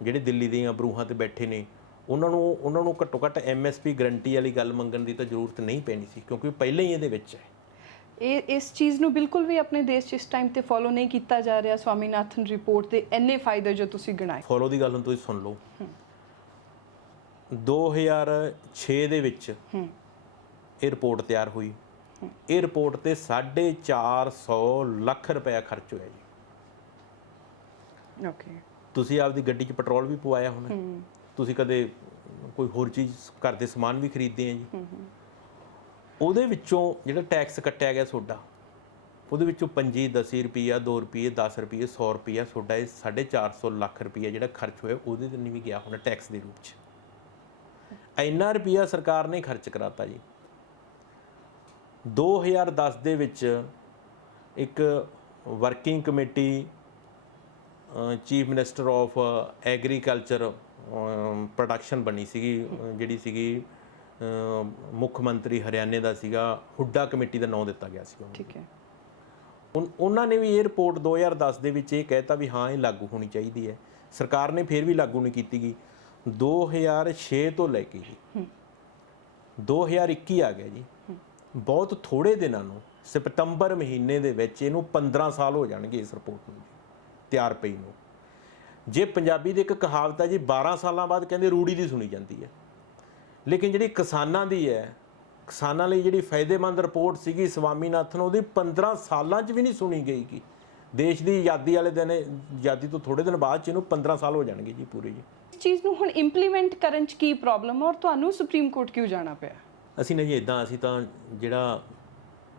ਜਿਹੜੇ ਦਿੱਲੀ ਦੀਆਂ ਬਰੂਹਾਂ ਤੇ ਬੈਠੇ ਨੇ ਉਹਨਾਂ ਨੂੰ ਘੱਟੋ ਘੱਟ MSP ਗਰੰਟੀ ਵਾਲੀ ਗੱਲ ਮੰਗਣ ਦੀ ਤਾਂ ਜ਼ਰੂਰਤ ਨਹੀਂ ਪੈਣੀ ਸੀ, ਕਿਉਂਕਿ ਪਹਿਲਾਂ ਹੀ ਇਹਦੇ ਵਿੱਚ ਹੈ। ਇਸ ਚੀਜ਼ ਨੂੰ ਬਿਲਕੁਲ ਵੀ ਆਪਣੇ ਦੇਸ਼ 'ਚ ਇਸ ਟਾਈਮ ਤੇ ਫੋਲੋ ਨਹੀਂ ਕੀਤਾ ਜਾ ਰਿਹਾ। ਸਵਾਮੀਨਾਥਨ ਰਿਪੋਰਟ ਦੇ ਇੰਨੇ ਫਾਇਦੇ ਜੋ ਤੁਸੀਂ ਗਿਣਾਏ, ਫੋਲੋ ਦੀ ਗੱਲ ਹੁਣ ਤੁਸੀਂ ਸੁਣ ਲਓ। 2006 ਦੇ ਵਿੱਚ ਇਹ ਰਿਪੋਰਟ ਤਿਆਰ ਹੋਈ। ਇਹ ਰਿਪੋਰਟ ਤੇ 450 ਲੱਖ ਰੁਪਇਆ ਖਰਚ ਹੋਇਆ ਜੀ। ਓਕੇ, ਤੁਸੀਂ ਆਪਦੀ ਗੱਡੀ 'ਚ ਪੈਟਰੋਲ ਵੀ ਪਵਾਇਆ ਹੋਣਾ, ਤੁਸੀਂ ਕਦੇ ਕੋਈ ਹੋਰ ਚੀਜ਼ ਘਰ ਦੇ ਸਮਾਨ ਵੀ ਖਰੀਦਦੇ ਆ ਜੀ। ਉਹਦੇ ਵਿੱਚੋਂ ਜਿਹੜਾ ਟੈਕਸ ਕੱਟਿਆ ਗਿਆ ਤੁਹਾਡਾ, ਉਹਦੇ ਵਿੱਚੋਂ 25, 10 ਰੁਪਈਆ, 2 ਰੁਪਈਏ, 10 ਰੁਪਈਏ, 100 ਰੁਪਈਆ ਤੁਹਾਡਾ ਇਹ 450 ਲੱਖ ਰੁਪਈਆ ਜਿਹੜਾ ਖਰਚ ਹੋਇਆ ਉਹਦੇ ਤੇ ਨਹੀਂ ਵੀ ਗਿਆ ਹੋਣਾ ਟੈਕਸ ਦੇ ਰੂਪ 'ਚ। ਇੰਨਾ ਰੁਪਈਆ ਸਰਕਾਰ ਨੇ ਖਰਚ ਕਰਾਤਾ ਜੀ। 2010 ਦੇ ਵਿੱਚ ਇੱਕ working committee chief minister of agriculture production ਬਣੀ ਸੀਗੀ, ਜਿਹੜੀ ਸੀਗੀ ਮੁੱਖ ਮੰਤਰੀ ਹਰਿਆਣੇ ਦਾ ਸੀਗਾ, ਹੁੱਡਾ ਕਮੇਟੀ ਦਾ ਨਾਮ ਦਿੱਤਾ ਗਿਆ ਸੀ। ਠੀਕ ਹੈ। ਉਹਨਾਂ ਨੇ ਵੀ ਇਹ ਰਿਪੋਰਟ 2010 ਦੇ ਵਿੱਚ ਇਹ ਕਹਿਤਾ ਵੀ ਹਾਂ ਇਹ ਲਾਗੂ ਹੋਣੀ ਚਾਹੀਦੀ ਹੈ। ਸਰਕਾਰ ਨੇ ਫਿਰ ਵੀ ਲਾਗੂ ਨਹੀਂ ਕੀਤੀ ਗਈ। 2006 ਤੋਂ ਲੈ ਕੇ ਜੀ 2021 ਆ ਗਿਆ ਜੀ। ਬਹੁਤ ਥੋੜੇ ਦਿਨਾਂ ਨੂੰ, ਸਤੰਬਰ ਮਹੀਨੇ ਦੇ ਵਿੱਚ ਇਹਨੂੰ 15 ਸਾਲ ਹੋ ਜਾਣਗੇ ਇਸ ਰਿਪੋਰਟ ਨੂੰ ਤਿਆਰ ਪਈ ਨੂੰ। ਜੇ ਪੰਜਾਬੀ ਦੀ ਇੱਕ ਕਹਾਵਤ ਹੈ ਜੀ, 12 ਸਾਲਾਂ ਬਾਅਦ ਕਹਿੰਦੇ ਰੂੜੀ ਦੀ ਸੁਣੀ ਜਾਂਦੀ ਹੈ, ਲੇਕਿਨ ਜਿਹੜੀ ਕਿਸਾਨਾਂ ਦੀ ਹੈ, ਕਿਸਾਨਾਂ ਲਈ ਜਿਹੜੀ ਫਾਇਦੇਮੰਦ ਰਿਪੋਰਟ ਸੀਗੀ ਸਵਾਮੀਨਾਥਨ, ਉਹਦੀ 15 ਸਾਲਾਂ 'ਚ ਵੀ ਨਹੀਂ ਸੁਣੀ ਗਈ। ਕਿ ਦੇਸ਼ ਦੀ ਆਜ਼ਾਦੀ ਵਾਲੇ ਦਿਨ, ਆਜ਼ਾਦੀ ਤੋਂ ਥੋੜੇ ਦਿਨ ਬਾਅਦ 'ਚ ਇਹਨੂੰ 15 ਸਾਲ ਹੋ ਜਾਣਗੇ ਜੀ ਪੂਰੇ ਜੀ। ਇਸ ਚੀਜ਼ ਨੂੰ ਹੁਣ ਇੰਪਲੀਮੈਂਟ ਕਰਨ 'ਚ ਕੀ ਪ੍ਰੋਬਲਮ, ਔਰ ਤੁਹਾਨੂੰ ਸੁਪਰੀਮ ਕੋਰਟ ਕਿਉਂ ਜਾਣਾ ਪਿਆ? ਅਸੀਂ ਨਾ ਜੀ ਇੱਦਾਂ, ਅਸੀਂ ਤਾਂ ਜਿਹੜਾ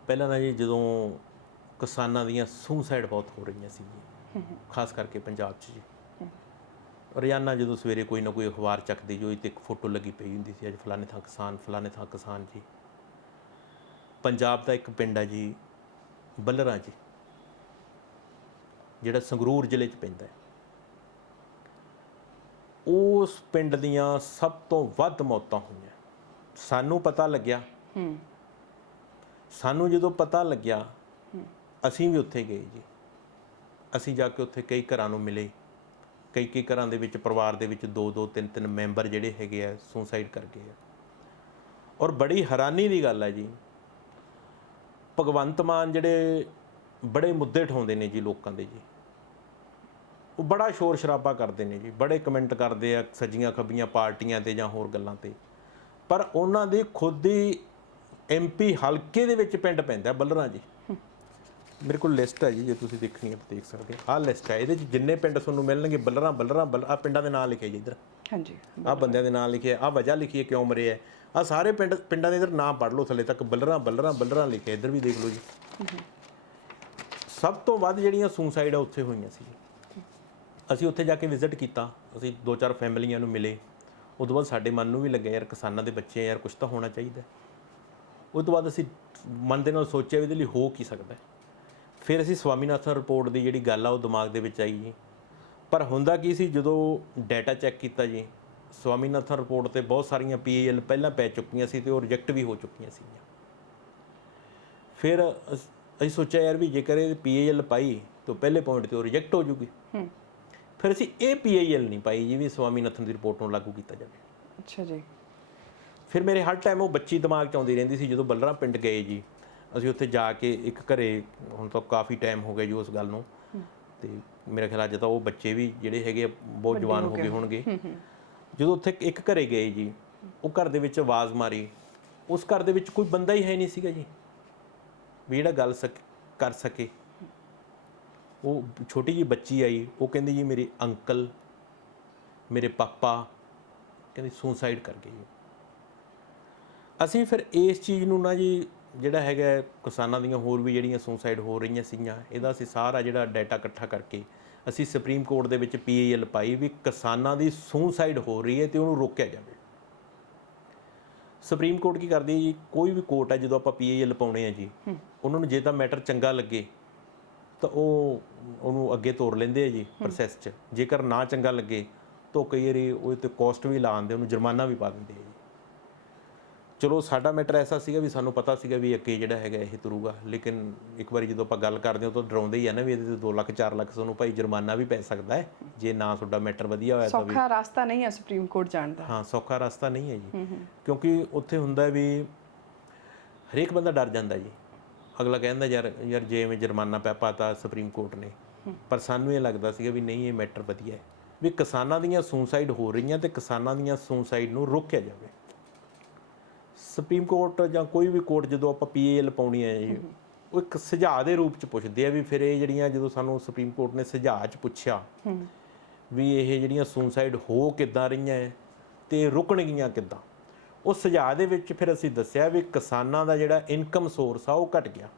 ਪਹਿਲਾਂ ਨਾ ਜੀ ਜਦੋਂ ਕਿਸਾਨਾਂ ਦੀਆਂ ਸੁਸਾਈਡ ਬਹੁਤ ਹੋ ਰਹੀਆਂ ਸੀ ਜੀ, ਖਾਸ ਕਰਕੇ ਪੰਜਾਬ 'ਚ ਜੀ। ਰੋਜ਼ਾਨਾ ਜਦੋਂ ਸਵੇਰੇ ਕੋਈ ਨਾ ਕੋਈ ਅਖਬਾਰ ਚੱਕਦੀ ਜੋ ਤੇ ਇੱਕ ਫੋਟੋ ਲੱਗੀ ਪਈ ਹੁੰਦੀ ਸੀ, ਅੱਜ ਫਲਾਣੇ ਥਾਂ ਕਿਸਾਨ, ਫਲਾਣੇ ਥਾਂ ਕਿਸਾਨ ਜੀ। ਪੰਜਾਬ ਦਾ ਇੱਕ ਪਿੰਡ ਹੈ ਜੀ ਬੱਲਰਾਂ ਜੀ, ਜਿਹੜਾ ਸੰਗਰੂਰ ਜ਼ਿਲ੍ਹੇ 'ਚ ਪੈਂਦਾ ਹੈ। ਉਸ ਪਿੰਡ ਦੀਆਂ ਸਭ ਤੋਂ ਵੱਧ ਮੌਤਾਂ ਹੋਈਆਂ। ਸਾਨੂੰ ਪਤਾ ਲੱਗਿਆ, ਸਾਨੂੰ ਜਦੋਂ ਪਤਾ ਲੱਗਿਆ ਅਸੀਂ ਵੀ ਉੱਥੇ ਗਏ ਜੀ। ਅਸੀਂ ਜਾ ਕੇ ਉੱਥੇ ਕਈ ਘਰਾਂ ਨੂੰ ਮਿਲੇ। ਕਈ ਘਰਾਂ ਦੇ ਵਿੱਚ, ਪਰਿਵਾਰ ਦੇ ਵਿੱਚ 2-2, 3-3 ਮੈਂਬਰ ਜਿਹੜੇ ਹੈਗੇ ਆ ਸੁਸਾਈਡ ਕਰ ਗਏ ਆ। ਔਰ ਬੜੀ ਹੈਰਾਨੀ ਦੀ ਗੱਲ ਹੈ ਜੀ, ਭਗਵੰਤ ਮਾਨ ਜਿਹੜੇ ਬੜੇ ਮੁੱਦੇ ਉਠਾਉਂਦੇ ਨੇ ਜੀ ਲੋਕਾਂ ਦੇ ਜੀ, ਉਹ ਬੜਾ ਸ਼ੋਰ ਸ਼ਰਾਬਾ ਕਰਦੇ ਨੇ ਜੀ, ਬੜੇ ਕਮੈਂਟ ਕਰਦੇ ਆ ਸੱਜੀਆਂ ਖੱਬੀਆਂ ਪਾਰਟੀਆਂ ਤੇ ਜਾਂ ਹੋਰ ਗੱਲਾਂ ਤੇ, ਪਰ ਉਹਨਾਂ ਦੀ ਖੁਦ ਦੀ MP ਹਲਕੇ ਦੇ ਵਿੱਚ ਪਿੰਡ ਪੈਂਦਾ ਬੱਲਰਾਂ ਜੀ। ਮੇਰੇ ਕੋਲ ਲਿਸਟ ਹੈ ਜੀ, ਜੇ ਤੁਸੀਂ ਦੇਖਣੀ ਹੈ ਤਾਂ ਦੇਖ ਸਕਦੇ। ਆਹ ਲਿਸਟ ਹੈ, ਇਹਦੇ 'ਚ ਜਿੰਨੇ ਪਿੰਡ ਤੁਹਾਨੂੰ ਮਿਲਣਗੇ ਬੱਲਰਾਂ ਆਹ ਪਿੰਡਾਂ ਦੇ ਨਾਂ ਲਿਖੇ ਜੀ ਇੱਧਰ। ਹਾਂਜੀ, ਆਹ ਬੰਦਿਆਂ ਦੇ ਨਾਂ ਲਿਖੇ, ਆਹ ਵਜ੍ਹਾ ਲਿਖੀ ਹੈ ਕਿਉਂ ਮਰੇ ਹੈ, ਆਹ ਸਾਰੇ ਪਿੰਡਾਂ ਦੇ ਇੱਧਰ ਨਾਂ ਪੜ੍ਹ ਲਓ ਥੱਲੇ ਤੱਕ, ਬੱਲਰਾਂ ਲਿਖੇ ਇੱਧਰ ਵੀ ਦੇਖ ਲਓ ਜੀ। ਸਭ ਤੋਂ ਵੱਧ ਜਿਹੜੀਆਂ ਸੁਸਾਈਡ ਆ ਉੱਥੇ ਹੋਈਆਂ ਸੀ। ਅਸੀਂ ਉੱਥੇ ਜਾ ਕੇ ਵਿਜ਼ਿਟ ਕੀਤਾ, ਅਸੀਂ 2-4 ਫੈਮਲੀਆਂ ਨੂੰ ਮਿਲੇ। ਉਸ ਤੋਂ ਬਾਅਦ ਸਾਡੇ ਮਨ ਨੂੰ ਵੀ ਲੱਗਿਆ ਯਾਰ ਕਿਸਾਨਾਂ ਦੇ ਬੱਚੇ ਯਾਰ ਕੁਛ ਤਾਂ ਹੋਣਾ ਚਾਹੀਦਾ। ਉਸ ਤੋਂ ਬਾਅਦ ਅਸੀਂ ਮਨ ਦੇ ਨਾਲ ਸੋਚਿਆ ਵੀ ਇਹਦੇ ਲਈ ਹੋ ਕੀ ਸਕਦਾ। ਫਿਰ ਅਸੀਂ ਸਵਾਮੀਨਾਥਨ ਰਿਪੋਰਟ ਦੀ ਜਿਹੜੀ ਗੱਲ ਆ ਉਹ ਦਿਮਾਗ ਦੇ ਵਿੱਚ ਆਈ ਜੀ। ਪਰ ਹੁੰਦਾ ਕੀ ਸੀ, ਜਦੋਂ ਡਾਟਾ ਚੈੱਕ ਕੀਤਾ ਜੀ, ਸਵਾਮੀਨਾਥਨ ਰਿਪੋਰਟ ਤੇ ਬਹੁਤ ਸਾਰੀਆਂ PAL ਪਹਿਲਾਂ ਪੈ ਚੁੱਕੀਆਂ ਸੀ ਤੇ ਉਹ ਰਿਜੈਕਟ ਵੀ ਹੋ ਚੁੱਕੀਆਂ ਸੀਗੀਆਂ। ਫਿਰ ਅਸੀਂ ਸੋਚਿਆ ਯਾਰ ਵੀ ਜੇਕਰ ਇਹ PAL ਪਾਈ ਤਾਂ ਪਹਿਲੇ ਪੁਆਇੰਟ ਤੇ ਉਹ ਰਿਜੈਕਟ ਹੋ ਜੂਗੀ। ਫਿਰ ਅਸੀਂ ਇਹ PAL ਨਹੀਂ ਪਾਈ ਜੀ ਵੀ ਸਵਾਮੀਨਾਥਨ ਦੀ ਰਿਪੋਰਟ ਨੂੰ ਲਾਗੂ ਕੀਤਾ ਜਾਵੇ। ਅੱਛਾ ਜੀ। ਫਿਰ ਮੇਰੇ ਹਰ ਟਾਈਮ ਉਹ ਬੱਚੀ ਦਿਮਾਗ 'ਚ ਆਉਂਦੀ ਰਹਿੰਦੀ ਸੀ। ਜਦੋਂ ਬੱਲਰਾਂ ਪਿੰਡ ਗਏ ਜੀ, ਅਸੀਂ ਉੱਥੇ ਜਾ ਕੇ ਇੱਕ ਘਰੇ, ਹੁਣ ਤਾਂ ਕਾਫੀ ਟਾਈਮ ਹੋ ਗਿਆ ਜੀ ਉਸ ਗੱਲ ਨੂੰ, ਤੇ ਮੇਰਾ ਖਿਆਲ ਅੱਜ ਤਾਂ ਉਹ ਬੱਚੇ ਵੀ ਜਿਹੜੇ ਹੈਗੇ ਬਹੁਤ ਜਵਾਨ ਹੋ ਗਏ ਹੋਣਗੇ। ਜਦੋਂ ਉੱਥੇ ਇੱਕ ਘਰੇ ਗਏ ਜੀ, ਉਹ ਘਰ ਦੇ ਵਿੱਚ ਆਵਾਜ਼ ਮਾਰੀ, ਉਸ ਘਰ ਦੇ ਵਿੱਚ ਕੋਈ ਬੰਦਾ ਹੀ ਹੈ ਨਹੀਂ ਸੀਗਾ ਜੀ ਵੀ ਜਿਹੜਾ ਗੱਲ ਕਰ ਸਕੇ। ਉਹ ਛੋਟੀ ਜਿਹੀ ਬੱਚੀ ਆਈ, ਉਹ ਕਹਿੰਦੀ ਜੀ ਮੇਰੇ ਅੰਕਲ, ਮੇਰੇ ਪਾਪਾ ਕਹਿੰਦੀ ਸੁਸਾਈਡ ਕਰ ਗਏ ਜੀ। ਅਸੀਂ ਫਿਰ ਇਸ ਚੀਜ਼ ਨੂੰ ਨਾ ਜੀ, ਜਿਹੜਾ ਹੈਗਾ ਕਿਸਾਨਾਂ ਦੀਆਂ ਹੋਰ ਵੀ ਜਿਹੜੀਆਂ ਸੁਸਾਈਡ ਹੋ ਰਹੀਆਂ ਸੀਗੀਆਂ, ਇਹਦਾ ਅਸੀਂ ਸਾਰਾ ਜਿਹੜਾ ਡਾਟਾ ਇਕੱਠਾ ਕਰਕੇ ਅਸੀਂ ਸੁਪਰੀਮ ਕੋਰਟ ਦੇ ਵਿੱਚ PAL ਪਾਈ ਵੀ ਕਿਸਾਨਾਂ ਦੀ ਸੁਸਾਈਡ ਹੋ ਰਹੀ ਹੈ ਤੇ ਉਹਨੂੰ ਰੋਕਿਆ ਜਾਵੇ। ਸੁਪਰੀਮ ਕੋਰਟ ਕੀ ਕਰਦੀ ਹੈ ਜੀ, ਕੋਈ ਵੀ ਕੋਰਟ ਹੈ ਜਦੋਂ ਆਪਾਂ PAL ਪਾਉਣੇ ਆ ਜੀ, ਉਹਨਾਂ ਨੂੰ ਜੇ ਤਾਂ ਮੈਟਰ ਚੰਗਾ ਲੱਗੇ ਤਾਂ ਉਹ ਉਹਨੂੰ ਅੱਗੇ ਤੋਰ ਲੈਂਦੇ ਆ ਜੀ ਪ੍ਰੋਸੈਸ 'ਚ। ਜੇਕਰ ਨਾ ਚੰਗਾ ਲੱਗੇ ਤਾਂ ਕਈ ਵਾਰੀ ਉਹ 'ਤੇ ਕੋਸਟ ਵੀ ਲਾ ਦਿੰਦੇ, ਉਹਨੂੰ ਜੁਰਮਾਨਾ ਵੀ ਪਾ ਦਿੰਦੇ ਆ ਜੀ। ਚਲੋ ਸਾਡਾ ਮੈਟਰ ਐਸਾ ਸੀਗਾ ਵੀ ਸਾਨੂੰ ਪਤਾ ਸੀਗਾ ਵੀ ਅੱਗੇ ਜਿਹੜਾ ਹੈਗਾ ਇਹ ਤੁਰੂਗਾ, ਲੇਕਿਨ ਇੱਕ ਵਾਰੀ ਜਦੋਂ ਆਪਾਂ ਗੱਲ ਕਰਦੇ ਹਾਂ ਤਾਂ ਡਰਾਉਂਦੇ ਹੀ ਆ ਨਾ ਵੀ ਇਹਦੇ ਤੇ 2 ਲੱਖ 4 ਲੱਖ ਤੁਹਾਨੂੰ ਭਾਈ ਜੁਰਮਾਨਾ ਵੀ ਪੈ ਸਕਦਾ ਹੈ ਜੇ ਨਾ ਤੁਹਾਡਾ ਮੈਟਰ ਵਧੀਆ ਹੋਇਆ ਤਾਂ। ਵੀ ਸੌਖਾ ਰਸਤਾ ਨਹੀਂ ਹੈ ਸੁਪਰੀਮ ਕੋਰਟ ਜਾਣ ਦਾ। ਹਾਂ, ਸੌਖਾ ਰਸਤਾ ਨਹੀਂ ਹੈ ਜੀ, ਕਿਉਂਕਿ ਉੱਥੇ ਹੁੰਦਾ ਵੀ ਹਰੇਕ ਬੰਦਾ ਡਰ ਜਾਂਦਾ ਜੀ। ਅਗਲਾ ਕਹਿੰਦਾ ਯਾਰ ਜੇ ਐਵੇਂ ਜੁਰਮਾਨਾ ਪੈ ਪਾਤਾ ਸੁਪਰੀਮ ਕੋਰਟ ਨੇ। ਪਰ ਸਾਨੂੰ ਇਹ ਲੱਗਦਾ ਸੀਗਾ ਵੀ ਨਹੀਂ, ਇਹ ਮੈਟਰ ਵਧੀਆ ਹੈ ਵੀ ਕਿਸਾਨਾਂ ਦੀਆਂ ਸੁਸਾਈਡ ਹੋ ਰਹੀਆਂ ਤੇ ਕਿਸਾਨਾਂ ਦੀਆਂ ਸੁਸਾਈਡ ਨੂੰ ਰੋਕਿਆ ਜਾਵੇ। ਸੁਪਰੀਮ ਕੋਰਟ ਜਾਂ ਕੋਈ ਵੀ ਕੋਰਟ ਜਦੋਂ ਆਪਾਂ PAL ਪਾਉਣੀ ਹੈ ਜੀ, ਉਹ ਇੱਕ ਸੁਝਾਅ ਦੇ ਰੂਪ 'ਚ ਪੁੱਛਦੇ ਆ ਵੀ ਫਿਰ ਇਹ ਜਿਹੜੀਆਂ, ਜਦੋਂ ਸਾਨੂੰ ਸੁਪਰੀਮ ਕੋਰਟ ਨੇ ਸੁਝਾਅ 'ਚ ਪੁੱਛਿਆ ਵੀ ਇਹ ਜਿਹੜੀਆਂ ਸੁਸਾਈਡ ਹੋ ਕਿੱਦਾਂ ਰਹੀਆਂ ਹੈ ਤੇ ਰੁਕਣਗੀਆਂ ਕਿੱਦਾਂ, ਉਹ ਸੁਝਾਅ ਦੇ ਵਿੱਚ ਫਿਰ ਅਸੀਂ ਦੱਸਿਆ ਵੀ ਕਿਸਾਨਾਂ ਦਾ ਜਿਹੜਾ ਇਨਕਮ ਸੋਰਸ ਆ ਉਹ ਘਟ ਗਿਆ।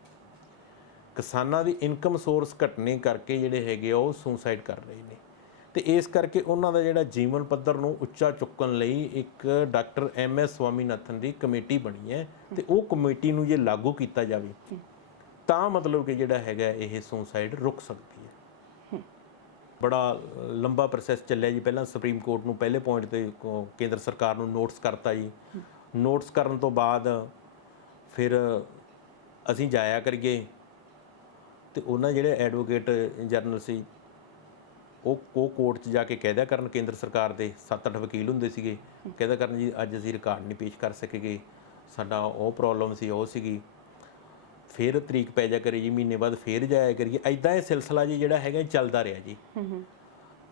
ਕਿਸਾਨਾਂ ਦੀ ਇਨਕਮ ਸੋਰਸ ਘਟਣੇ ਕਰਕੇ ਜਿਹੜੇ ਹੈਗੇ ਆ ਉਹ ਸੁਸਾਈਡ ਕਰ ਰਹੇ ਨੇ, ਤੇ ਇਸ ਕਰਕੇ ਉਹਨਾਂ ਦਾ ਜਿਹੜਾ ਜੀਵਨ ਪੱਧਰ ਨੂੰ ਉੱਚਾ ਚੁੱਕਣ ਲਈ ਇੱਕ ਡਾਕਟਰ MS ਸਵਾਮੀਨਾਥਨ ਦੀ ਕਮੇਟੀ ਬਣੀ ਹੈ। ਤੇ ਉਹ ਕਮੇਟੀ ਨੂੰ ਜੇ ਲਾਗੂ ਕੀਤਾ ਜਾਵੇ ਤਾਂ ਮਤਲਬ ਕਿ ਜਿਹੜਾ ਹੈਗਾ ਇਹ ਸੁਸਾਈਡ ਰੁਕ ਸਕਦੀ ਹੈ। ਬੜਾ ਲੰਬਾ ਪ੍ਰੋਸੈਸ ਚੱਲਿਆ ਜੀ। ਪਹਿਲਾਂ ਸੁਪਰੀਮ ਕੋਰਟ ਨੂੰ ਪਹਿਲੇ ਪੁਆਇੰਟ ਤੇ ਕੇਂਦਰ ਸਰਕਾਰ ਨੂੰ ਨੋਟਿਸ ਕਰਤਾ ਜੀ। ਨੋਟਿਸ ਕਰਨ ਤੋਂ ਬਾਅਦ ਫਿਰ ਅਸੀਂ ਜਾਇਆ ਕਰੀਏ ਤੇ ਉਹਨਾਂ ਜਿਹੜੇ ਐਡਵੋਕੇਟ ਜਨਰਲ ਸੀ ਉਹ ਕੋਰਟ 'ਚ ਜਾ ਕੇ ਕਹਿ ਦਿਆ ਕਰਨ, ਕੇਂਦਰ ਸਰਕਾਰ ਦੇ 7-8 ਵਕੀਲ ਹੁੰਦੇ ਸੀਗੇ, ਕਹਿ ਦਿਆ ਕਰਨ ਜੀ ਅੱਜ ਅਸੀਂ ਰਿਕਾਰਡ ਨਹੀਂ ਪੇਸ਼ ਕਰ ਸਕੇਗੇ, ਸਾਡਾ ਉਹ ਪ੍ਰੋਬਲਮ ਸੀ, ਉਹ ਸੀਗੀ। ਫਿਰ ਤਰੀਕ ਪੈ ਜਾ ਕਰੀ ਜੀ, ਮਹੀਨੇ ਬਾਅਦ ਫਿਰ ਜਾਇਆ ਕਰੀਏ। ਐਦਾਂ ਇਹ ਸਿਲਸਿਲਾ ਜੀ ਜਿਹੜਾ ਹੈਗਾ ਚੱਲਦਾ ਰਿਹਾ ਜੀ।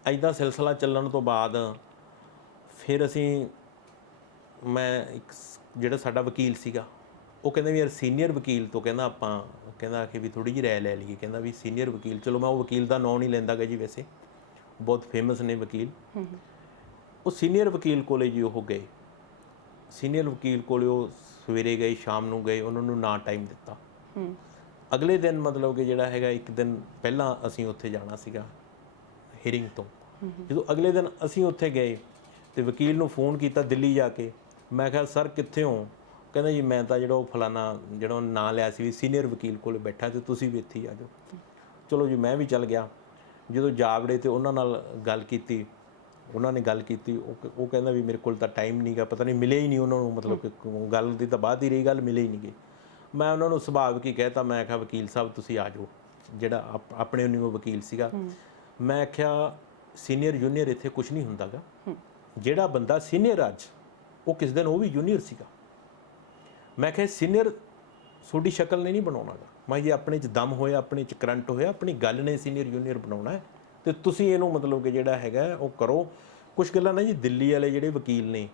ਐਦਾਂ ਸਿਲਸਿਲਾ ਚੱਲਣ ਤੋਂ ਬਾਅਦ ਫਿਰ ਮੈਂ ਇੱਕ ਜਿਹੜਾ ਸਾਡਾ ਵਕੀਲ ਸੀਗਾ ਉਹ ਕਹਿੰਦਾ ਵੀ ਯਾਰ ਸੀਨੀਅਰ ਵਕੀਲ ਤੋਂ ਕਹਿੰਦਾ ਆਪਾਂ ਕਹਿੰਦਾ ਕਿ ਵੀ ਥੋੜ੍ਹੀ ਜਿਹੀ ਰਾਏ ਲੈ ਲਈਏ। ਕਹਿੰਦਾ ਵੀ ਸੀਨੀਅਰ ਵਕੀਲ, ਚਲੋ ਮੈਂ ਉਹ ਵਕੀਲ ਦਾ ਨਾਂ ਨਹੀਂ ਲੈਂਦਾ ਗਾ ਜੀ, ਵੈਸੇ ਬਹੁਤ ਫੇਮਸ ਨੇ ਵਕੀਲ। ਉਹ ਸੀਨੀਅਰ ਵਕੀਲ ਕੋਲੇ ਜੀ ਉਹ ਗਏ। ਸੀਨੀਅਰ ਵਕੀਲ ਕੋਲੇ ਉਹ ਸਵੇਰੇ ਗਏ, ਸ਼ਾਮ ਨੂੰ ਗਏ, ਉਹਨਾਂ ਨੂੰ ਨਾ ਟਾਈਮ ਦਿੱਤਾ। ਅਗਲੇ ਦਿਨ ਮਤਲਬ ਕਿ ਜਿਹੜਾ ਹੈਗਾ ਇੱਕ ਦਿਨ ਪਹਿਲਾਂ ਅਸੀਂ ਉੱਥੇ ਜਾਣਾ ਸੀਗਾ ਹੀਅਰਿੰਗ ਤੋਂ। ਜਦੋਂ ਅਗਲੇ ਦਿਨ ਅਸੀਂ ਉੱਥੇ ਗਏ ਤੇ ਵਕੀਲ ਨੂੰ ਫੋਨ ਕੀਤਾ ਦਿੱਲੀ ਜਾ ਕੇ। ਮੈਂ ਕਿਹਾ ਸਰ ਕਿੱਥੇ ਹੋ? ਕਹਿੰਦਾ ਜੀ ਮੈਂ ਤਾਂ ਜਿਹੜਾ ਉਹ ਫਲਾਣਾ ਜਿਹੜਾ ਨਾਂ ਲਿਆ ਸੀ ਵੀ ਸੀਨੀਅਰ ਵਕੀਲ ਕੋਲ ਬੈਠਾ ਤੇ ਤੁਸੀਂ ਵੀ ਇੱਥੇ ਹੀ ਆ ਜਾਓ। ਚਲੋ ਜੀ ਮੈਂ ਵੀ ਚੱਲ ਗਿਆ। ਜਦੋਂ ਜਾਵੜੇ ਤੇ ਉਹਨਾਂ ਨਾਲ ਗੱਲ ਕੀਤੀ, ਉਹਨਾਂ ਨੇ ਗੱਲ ਕੀਤੀ, ਉਹ ਕਹਿੰਦਾ ਵੀ ਮੇਰੇ ਕੋਲ ਤਾਂ ਟਾਈਮ ਨਹੀਂ ਗਾ, ਪਤਾ ਨਹੀਂ ਮਿਲੇ ਹੀ ਨਹੀਂ ਉਹਨਾਂ ਨੂੰ, ਮਤਲਬ ਕਿ ਗੱਲ ਦੀ ਤਾਂ ਬਾਅਦ ਹੀ ਰਹੀ, ਗੱਲ ਮਿਲੇ ਹੀ ਨਹੀਂ ਗਈ। ਮੈਂ ਉਹਨਾਂ ਨੂੰ ਸੁਭਾਵਿਕ ਹੀ ਕਹਿਤਾ, ਮੈਂ ਕਿਹਾ ਵਕੀਲ ਸਾਹਿਬ ਤੁਸੀਂ ਆ ਜਾਓ, ਜਿਹੜਾ ਆਪਣੇ ਉਨੀਓ ਵਕੀਲ ਸੀਗਾ। ਮੈਂ ਕਿਹਾ ਸੀਨੀਅਰ ਜੂਨੀਅਰ ਇੱਥੇ ਕੁਝ ਨਹੀਂ ਹੁੰਦਾ ਗਾ, ਜਿਹੜਾ ਬੰਦਾ ਸੀਨੀਅਰ ਅੱਜ ਉਹ ਕਿਸ ਦਿਨ ਉਹ ਵੀ ਜੂਨੀਅਰ ਸੀਗਾ। ਮੈਂ ਕਿਹਾ ਸੀਨੀਅਰ ਤੁਹਾਡੀ ਸ਼ਕਲ ਨੇ ਨਹੀਂ ਬਣਾਉਣਾ ਗਾ, ਮੈਂ ਜੇ ਆਪਣੇ 'ਚ ਦਮ ਹੋਇਆ, ਆਪਣੇ 'ਚ ਕਰੰਟ ਹੋਇਆ, ਆਪਣੀ ਗੱਲ ਨੇ ਸੀਨੀਅਰ ਜੂਨੀਅਰ ਬਣਾਉਣਾ ਹੈ ਤੇ ਤੁਸੀਂ ਇਹਨੂੰ ਮਤਲਬ ਕਿ ਜਿਹੜਾ ਹੈਗਾ ਉਹ ਕਰੋ। ਕੁਛ ਗੱਲਾਂ ਨਾ ਜੀ ਦਿੱਲੀ ਵਾਲੇ ਜਿਹੜੇ ਵਕੀਲ ਨੇ